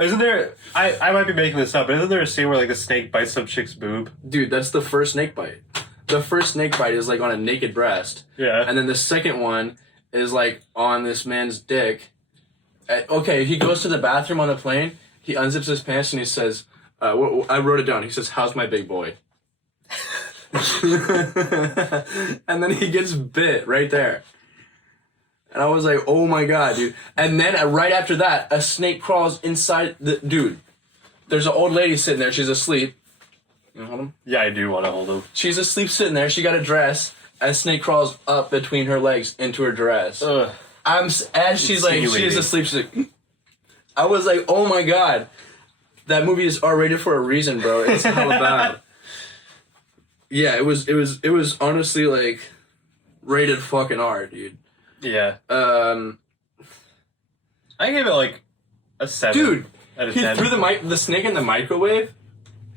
Isn't there? I might be making this up, but isn't there a scene where like a snake bites some chick's boob? Dude, that's the first snake bite. The first snake bite is like on a naked breast. Yeah. And then the second one is like on this man's dick. Okay, he goes to the bathroom on the plane. He unzips his pants and he says, I wrote it down. He says, "How's my big boy?" And then he gets bit right there. And I was like, oh my god, dude. And then right after that, a snake crawls inside the... Dude, there's an old lady sitting there. She's asleep. You wanna hold him? Yeah, I do want to hold him. She's asleep sitting there. She got a dress. And a snake crawls up between her legs into her dress. Ugh. As she's like, she's asleep. She's like... I was like, oh my god. That movie is R-rated for a reason, bro. It's hella bad. Yeah, it was honestly like rated fucking R, dude. Yeah. I gave it like a 7. Dude, out of he 10. threw the snake in the microwave?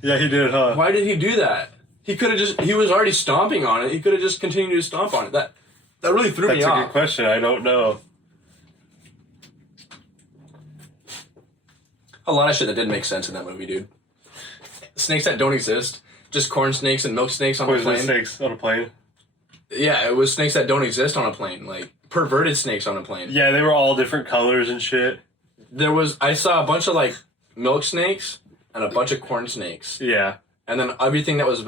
Yeah, he did, huh? Why did he do that? He was already stomping on it. He could have just continued to stomp on it. That really threw me That's a off. good question. I don't know. A lot of shit that didn't make sense in that movie, dude. Snakes that don't exist. Just corn snakes and milk snakes on a plane. Poisonous snakes on a plane. Yeah, it was snakes that don't exist on a plane. Like, perverted snakes on a plane. Yeah, they were all different colors and shit. I saw a bunch of, like, milk snakes and a bunch of corn snakes. Yeah. And then everything that was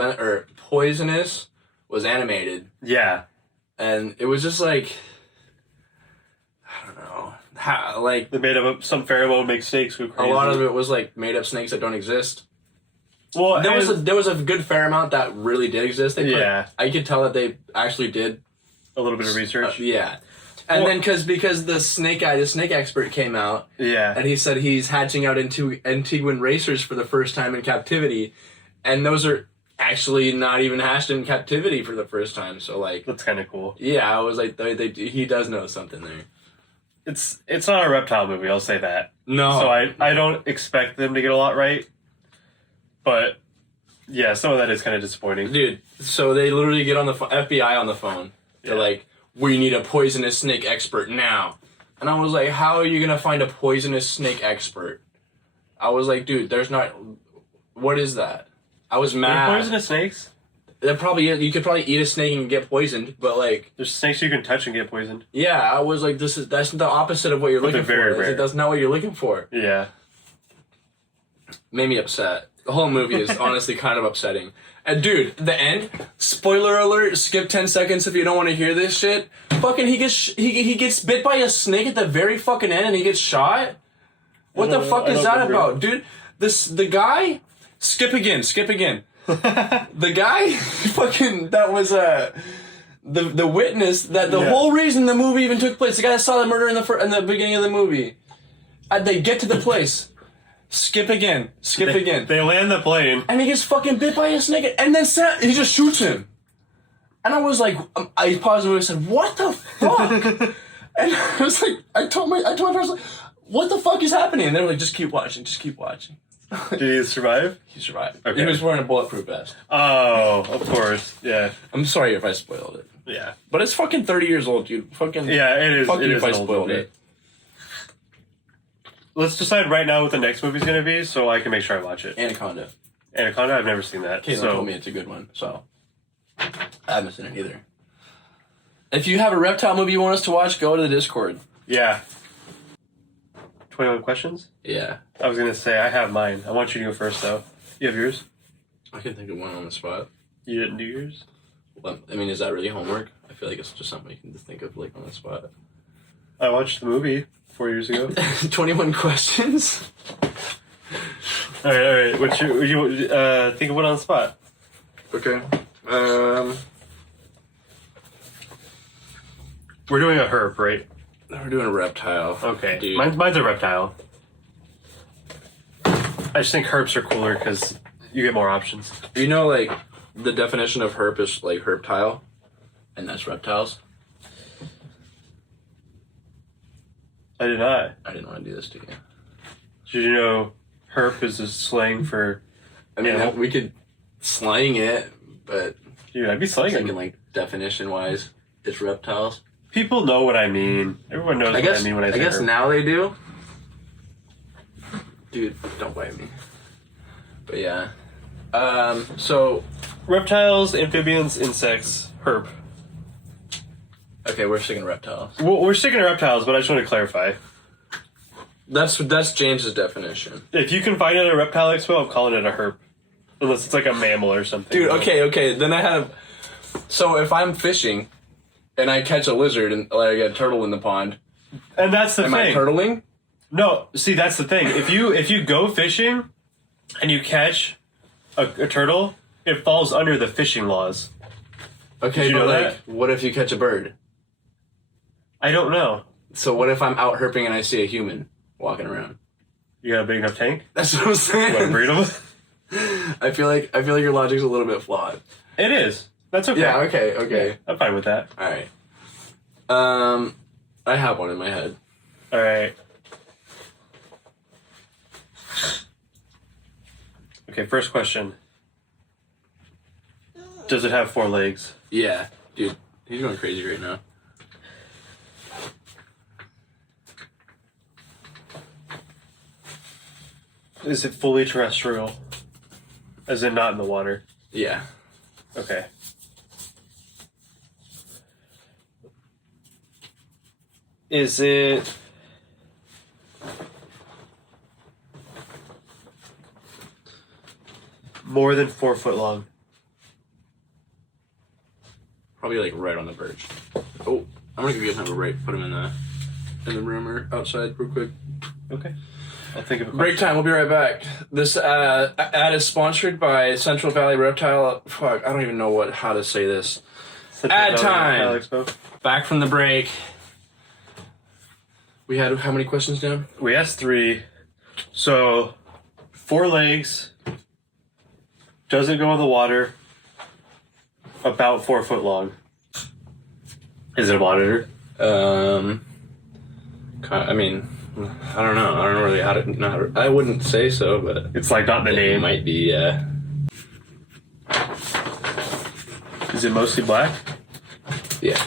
poisonous was animated. Yeah. And it was just like... I don't know. like They made up some pheromone makes snakes go a crazy. lot of it was like made up snakes that don't exist. Well, There was a good fair amount that really did exist. I could tell that they actually did a little bit of research. yeah. And then because the snake expert came out, and he said he's hatching out into Antiguan racers for the first time in captivity, and those are actually not even hatched in captivity for the first time. So like that's kind of cool. Yeah, I was like, he does know something there. It's not a reptile movie, I'll say that. No, so I don't expect them to get a lot right, but yeah, some of that is kind of disappointing, dude. So they literally get on the FBI on the phone. They're like, we need a poisonous snake expert now. And I was like, how are you going to find a poisonous snake expert? I was like, dude, there's not... What is that? I was mad. Are poisonous snakes? You could probably eat a snake and get poisoned, but like... There's snakes you can touch and get poisoned. Yeah, I was like, that's the opposite of what you're looking for. Very rare. That's not what you're looking for. Yeah. Made me upset. The whole movie is honestly kind of upsetting. And dude, the end, spoiler alert, skip 10 seconds if you don't want to hear this shit. Fucking he gets bit by a snake at the very fucking end and he gets shot? What the fuck is that about? Dude, the guy, skip again. The guy fucking, that was the witness that the whole reason the movie even took place, the guy that saw the murder in the beginning of the movie. They get to the place. Skip again. They land the plane. And he gets fucking bit by a snake, and then he just shoots him. And I was like, I paused and I said, what the fuck? And I was like, I told my parents, like, what the fuck is happening? And they were like, just keep watching. Did he survive? He survived. Okay. He was wearing a bulletproof vest. Oh, of course. Yeah. I'm sorry if I spoiled it. Yeah. But it's fucking 30 years old, dude. Fucking yeah, it is. Fuck It you is if I an old spoiled movie. it. Let's decide right now what the next movie's going to be so I can make sure I watch it. Anaconda. I've never seen that. Caitlin told me it's a good one, so I haven't seen it either. If you have a reptile movie you want us to watch, go to the Discord. Yeah. 21 questions? Yeah. I was going to say, I have mine. I want you to go first, though. You have yours? I can think of one on the spot. You didn't do yours? Well, I mean, is that really homework? I feel like it's just something you can just think of, like, on the spot. I watched the movie 4 years ago. 21 questions? All right. What's your, think of one on the spot. Okay. We're doing a herp, right? We're doing a reptile. Okay. Dude. Mine's a reptile. I just think herps are cooler because you get more options. You know, like, the definition of herp is, like, herptile, and that's reptiles. I did not. I didn't want to do this to you. Did you know herp is a slang for... I mean, animal? we could slang it, but... Dude, I'd be I'm slanging. thinking, like, definition-wise, it's reptiles. People know what I mean. Everyone knows what I mean when I say I guess herp. now they do. Dude, don't bite me. But yeah. So... Reptiles, amphibians, insects, herp. Okay, we're sticking reptiles. Well, we're sticking to reptiles, but I just want to clarify. That's James's definition. If you can find it at a reptile expo, I'm calling it a herp. Unless it's like a mammal or something. Dude, okay. Then I have... So if I'm fishing and I catch a lizard and like a turtle in the pond, And that's the am thing. I turtling? No, see, that's the thing. If you go fishing and you catch a turtle, it falls under the fishing laws. Okay, Did you but know like, that? what if you catch a bird? I don't know. So what if I'm out herping and I see a human walking around? You got a big enough tank? That's what I'm saying. You want to breed them? I feel like your logic's a little bit flawed. It is. That's okay. Yeah, okay. Yeah, I'm fine with that. All right. I have one in my head. All right. Okay, first question. Does it have 4 legs? Yeah, dude, he's going crazy right now. Is it fully terrestrial? As in not in the water? Yeah. Okay. Is it... more than 4 foot long? Probably like right on the verge. Oh, I'm gonna give you a number right. Put him in the... in the room or outside real quick. Okay. I'll think of a Break time. We'll be right back. This ad is sponsored by Central Valley Reptile. Fuck, I don't even know how to say this. Ad time. Back from the break. We had how many questions down? We asked 3. So, 4 legs. Doesn't go in the water. About 4 foot long. Is it a monitor? I mean, I don't know. I don't know really how to. I wouldn't say so, but It's like not the name. it might be. Is it mostly black? Yeah.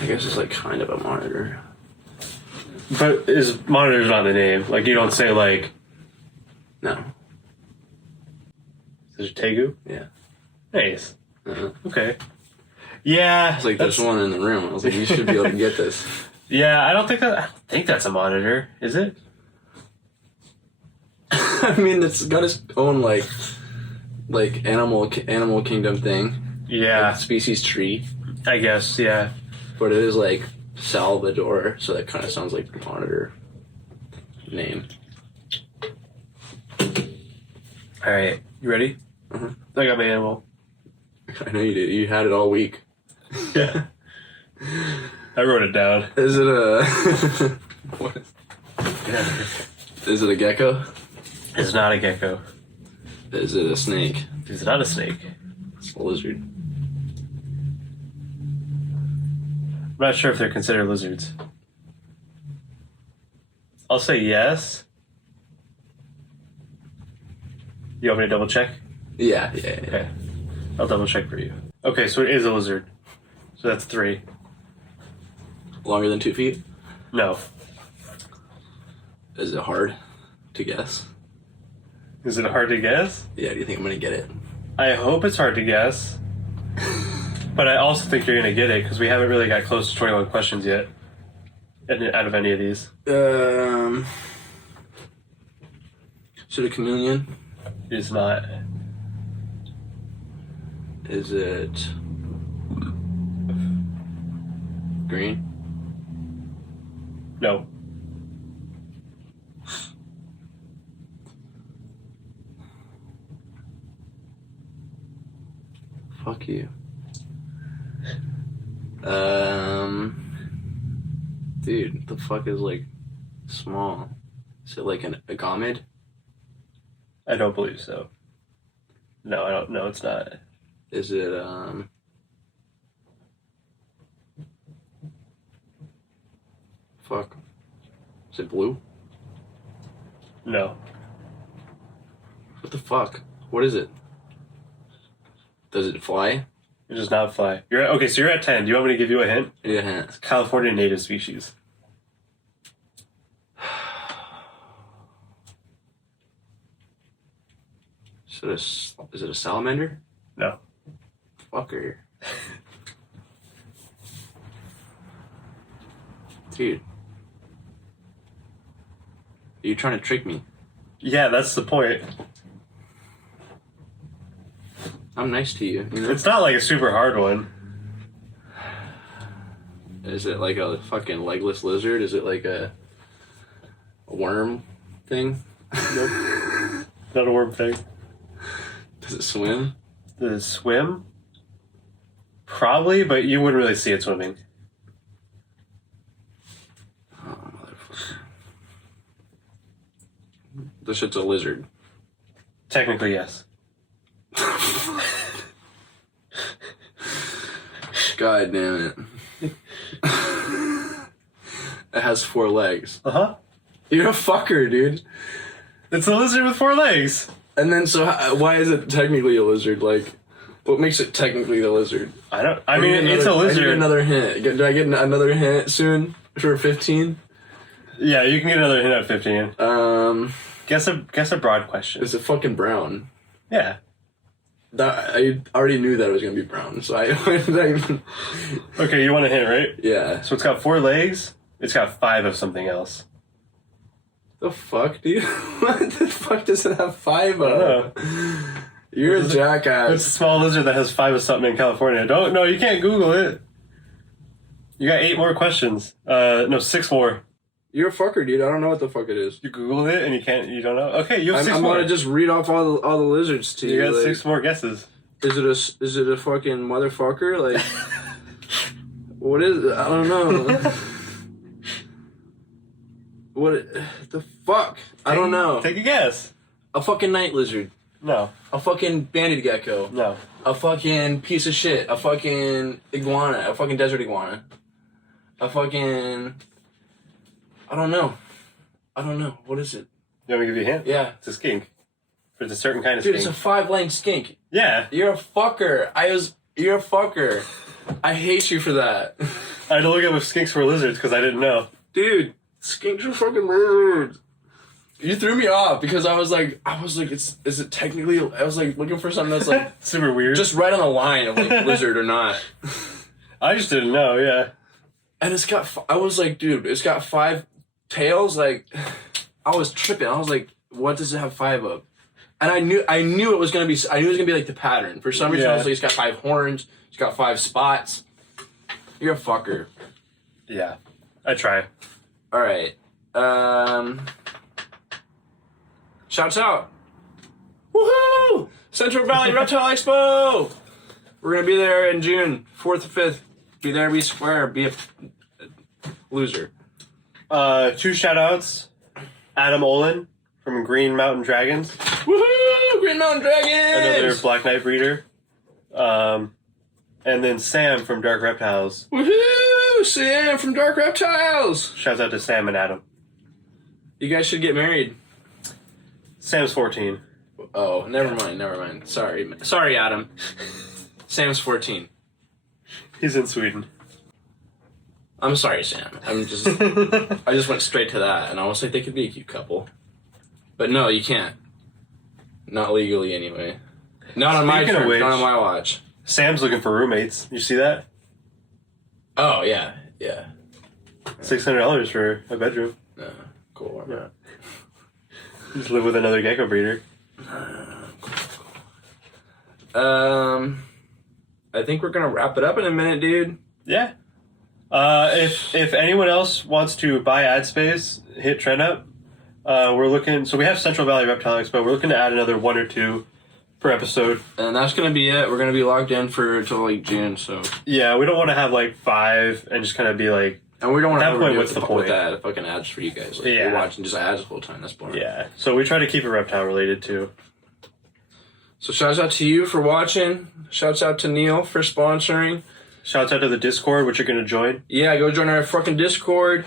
I guess it's like kind of a monitor. But is monitor's not the name? Like you don't say like. No. Is it a tegu? Yeah. Nice. Uh-huh. Okay. Yeah. It's like there's one in the room. I was like, you should be able to get this. Yeah, I don't think that's a monitor. Is it? I mean, it's got its own like animal kingdom thing. Yeah. Like species tree. I guess. Yeah. But it is like Salvador, so that kind of sounds like the monitor name. All right. You ready? Uh-huh. I got my animal. I know you did. You had it all week. Yeah. I wrote it down. Is it a what? Yeah. Is it a gecko? It's not a gecko. Is it a snake? It's not a snake. It's a lizard. I'm not sure if they're considered lizards. I'll say yes. You want me to double check? Yeah. Okay. I'll double check for you. Okay, so it is a lizard. So that's 3. Longer than 2 feet? No. Is it hard to guess? Is it hard to guess? Yeah, do you think I'm gonna get it? I hope it's hard to guess. But I also think you're going to get it because we haven't really got close to 21 questions yet out of any of these. Is it a chameleon? It's not. Is it green? No. Fuck you. Dude, the fuck is like small? Is it like a gomid? I don't believe so. No, I don't. No, it's not. Is it fuck? Is it blue? No. What the fuck? What is it? Does it fly? It does not fly. Okay, so you're at 10. Do you want me to give you a hint? Yeah. It's a California native species. Is it a salamander? No. Fucker. Dude. Are you trying to trick me? Yeah, that's the point. I'm nice to you. It's not like a super hard one. Is it like a fucking legless lizard? Is it like a worm thing? Nope. Not a worm thing. Does it swim? Does it swim? Probably, but you wouldn't really see it swimming. Oh, motherfucker. This shit's a lizard. Technically, yes. God damn it. It has 4 legs. Uh-huh. You're a fucker, dude. It's a lizard with 4 legs. And then, so why is it technically a lizard? Like, what makes it technically the lizard? I mean, it's a lizard. I need another hint. Do I get another hint soon for 15? Yeah, you can get another hint at 15. Guess a broad question. Is it fucking brown? Yeah. I already knew that it was gonna be brown, so I Okay, you want a hint, right? Yeah. So it's got 4 legs. It's got 5 of something else. The fuck, dude? What the fuck does it have 5 I of? don't know. You're a It's jackass. a small lizard that has 5 of something in California. No, you can't Google it. You got 8 more questions. No, 6 more. You're a fucker, dude. I don't know what the fuck it is. You Googled it and you don't know? Okay, you have 6 I'm more. gonna just read off all the lizards to you. You got like, 6 more guesses. Is it a fucking motherfucker? Like, what is it? I don't know. What the fuck? I don't know. Take a guess. A fucking night lizard. No. A fucking banded gecko. No. A fucking piece of shit. A fucking iguana. A fucking desert iguana. A fucking... I don't know. What is it? You want me to give you a hint? Yeah. It's a skink. It's a certain kind of Dude, skink. it's a 5-lane skink. Yeah. You're a fucker. You're a fucker. I hate you for that. I had to look up if skinks were lizards because I didn't know. Dude, skinks are fucking lizards. You threw me off because I was like, is it technically? I was like looking for something that's like Super weird. just right on the line of like lizard or not. I just didn't know, yeah. And it's got. I was like, dude, it's got 5 tails. Like, I was tripping. I was like, what does it have 5 of? And I knew it was gonna be. I knew it was gonna be like the pattern. For some reason, I was like, it's got 5 horns. It's got 5 spots. You're a fucker. Yeah. I try. All right. Shouts out. Woohoo! Central Valley Reptile Expo! We're going to be there in June, 4th or 5th. Be there, be square, be a loser. 2 shout outs. Adam Olin from Green Mountain Dragons. Woohoo! Green Mountain Dragons! Another Black Knight breeder. And then Sam from Dark Reptiles. Woohoo! Sam from Dark Reptiles! Shouts out to Sam and Adam. You guys should get married. Sam's 14. Oh, never mind. Sorry, Adam. Sam's 14. He's in Sweden. I'm sorry, Sam. I just went straight to that, and I was like, they could be a cute couple. But no, you can't. Not legally, anyway. Not on my terms, not on my watch. Sam's looking for roommates. You see that? Oh, yeah. $600 for a bedroom. Cool. Yeah. Just live with another gecko breeder. I think we're gonna wrap it up in a minute, dude. Yeah. If anyone else wants to buy ad space, hit Trend Up. We're looking. So we have Central Valley Reptile Expo. We're looking to add another 1 or 2 per episode. And that's gonna be it. We're gonna be logged in till like June. So Yeah, we don't want to have like 5 and just kind of be like. and we don't want to At that point, what's the point? with that fucking ads for you guys. Like, Yeah. you're watching just ads the whole time. That's boring. Yeah. So we try to keep it reptile related too. So shouts out to you for watching. Shouts out to Neil for sponsoring. Shouts out to the Discord, which you're going to join. Yeah, go join our fucking Discord.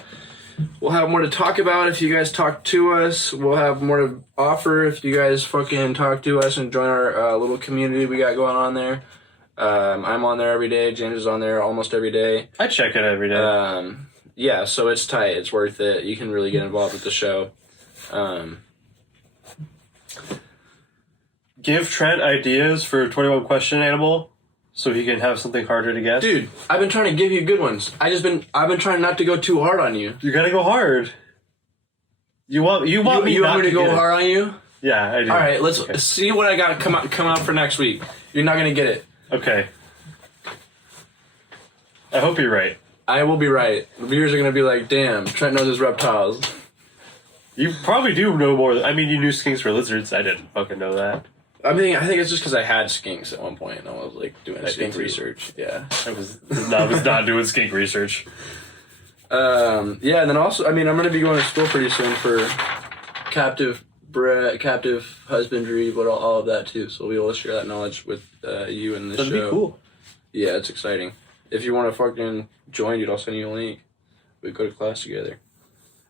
We'll have more to talk about if you guys talk to us. We'll have more to offer if you guys fucking talk to us and join our little community we got going on there. I'm on there every day. James is on there almost every day. I check it every day. Yeah, so it's tight. It's worth it. You can really get involved with the show. Give Trent ideas for 21 question animal so he can have something harder to guess. Dude, I've been trying to give you good ones. I've been trying not to go too hard on you. You gotta go hard. You want me You not want me to go get it. hard on you? Yeah, I do. All right, let's see what I got come out for next week. You're not gonna get it. Okay. I hope you're right. I will be right. The viewers are gonna be like, "Damn, Trent knows his reptiles." You probably do know more. I mean, you knew skinks were lizards. I didn't fucking know that. I think it's just because I had skinks at one point and I was like doing I skink did too. research. Yeah. I was not doing skink research. Yeah, and then also, I mean, I'm gonna be going to school pretty soon for captive husbandry, but all of that too. So we'll be able to share that knowledge with you and the show. That'd be cool. Yeah, it's exciting. If you want to fucking join, dude, I'll send you a link. We go to class together.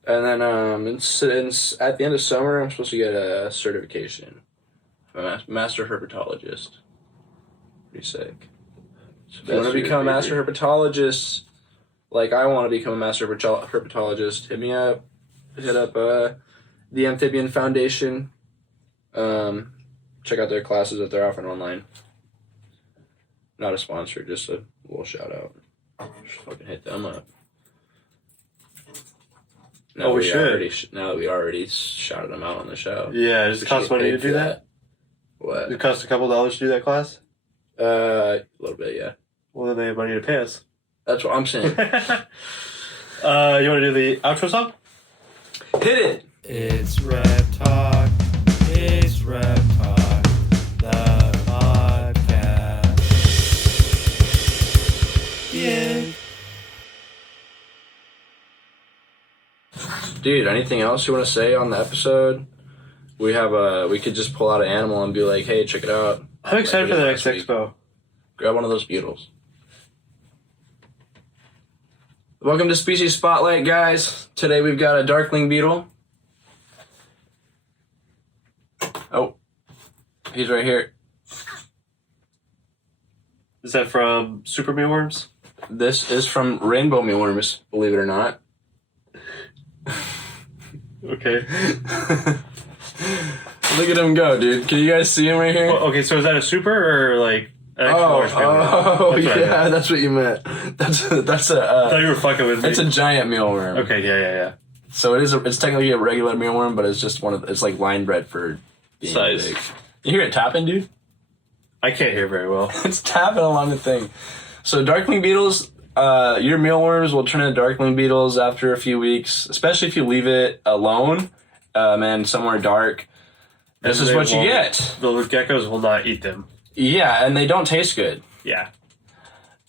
And then at the end of summer, I'm supposed to get a certification. I'm a master herpetologist. Pretty sick. So if you want to become a master herpetologist, like I want to become a master herpetologist, hit me up. Hit up the Amphibian Foundation. Check out their classes that they're offering online. Not a sponsor, just a little shout out. Just fucking hit them up. Now we should. now that we already shouted them out on the show. Yeah, does it cost money to do that? What? It cost a couple dollars to do that class? A little bit, yeah. Well, then they have money to pay us. That's what I'm saying. You want to do the outro song? Hit it! It's RepTalk. It's RepTalk. The podcast. Yeah. Dude, anything else you want to say on the episode? We could just pull out an animal and be like, hey, check it out. I'm excited for the next expo. Grab one of those beetles. Welcome to Species Spotlight, guys. Today we've got a darkling beetle. Oh, he's right here. Is that from Super Mealworms? This is from rainbow mealworms, believe it or not. Okay. Look at him go, dude. Can you guys see him right here? Well, okay, so is that a super or like an extra large mealworm? Yeah, that's what you meant. That's I thought you were fucking with me. it's a giant mealworm. Okay, yeah. So it's technically a regular mealworm, but it's just it's like line bred for being Size. big. You hear it tapping, dude? I can't hear very well. It's tapping along the thing. So darkling beetles, your mealworms will turn into darkling beetles after a few weeks, especially if you leave it alone, and somewhere dark. This is what you get. The geckos will not eat them. Yeah, and they don't taste good. Yeah.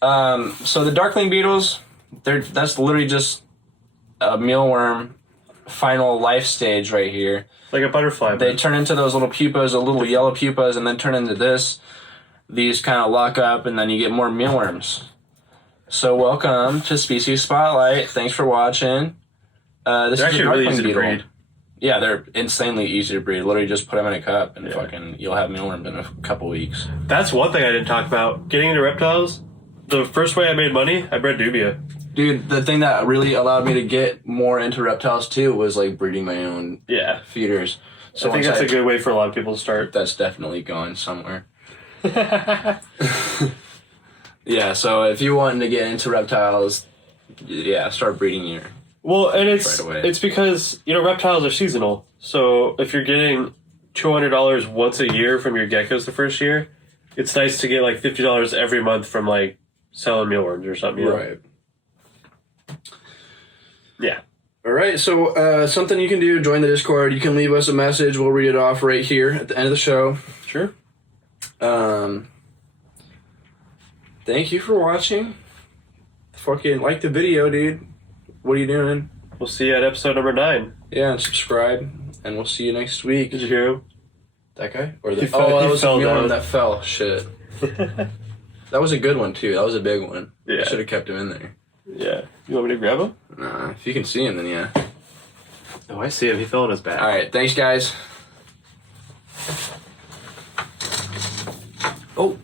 So the darkling beetles, that's literally just a mealworm final life stage right here. Like a butterfly. They turn into those little pupas, the little yellow pupas, and then turn into this. These kind of lock up, and then you get more mealworms. So welcome to Species Spotlight. Thanks for watching. This They're is a actually darkling really easy to beetle. breed. Yeah, they're insanely easy to breed. Literally just put them in a cup, and fucking you'll have mealworms in a couple weeks. That's one thing I didn't talk about. Getting into reptiles, the first way I made money, I bred dubia. Dude, the thing that really allowed me to get more into reptiles too was like breeding my own Yeah. feeders. So I think that's a good way for a lot of people to start. That's definitely going somewhere. Yeah, so if you want to get into reptiles, yeah, start breeding your... Well, and Right away. it's because, reptiles are seasonal. So if you're getting $200 once a year from your geckos the first year, it's nice to get like $50 every month from like selling mealworms or something. Right. Yeah. All right, so something you can do, join the Discord. You can leave us a message. We'll read it off right here at the end of the show. Sure. Thank you for watching. Fucking like the video, dude. What are you doing? We'll see you at episode number 9. Yeah, and subscribe, and we'll see you next week. Did you hear him? That guy? Or the He fell- that he was fell the new down. one that fell. Shit. That was a good one, too. That was a big one. Yeah. I should have kept him in there. Yeah. You want me to grab him? Nah, if you can see him, then yeah. Oh, I see him. He fell on his back. All right, thanks, guys. Oh.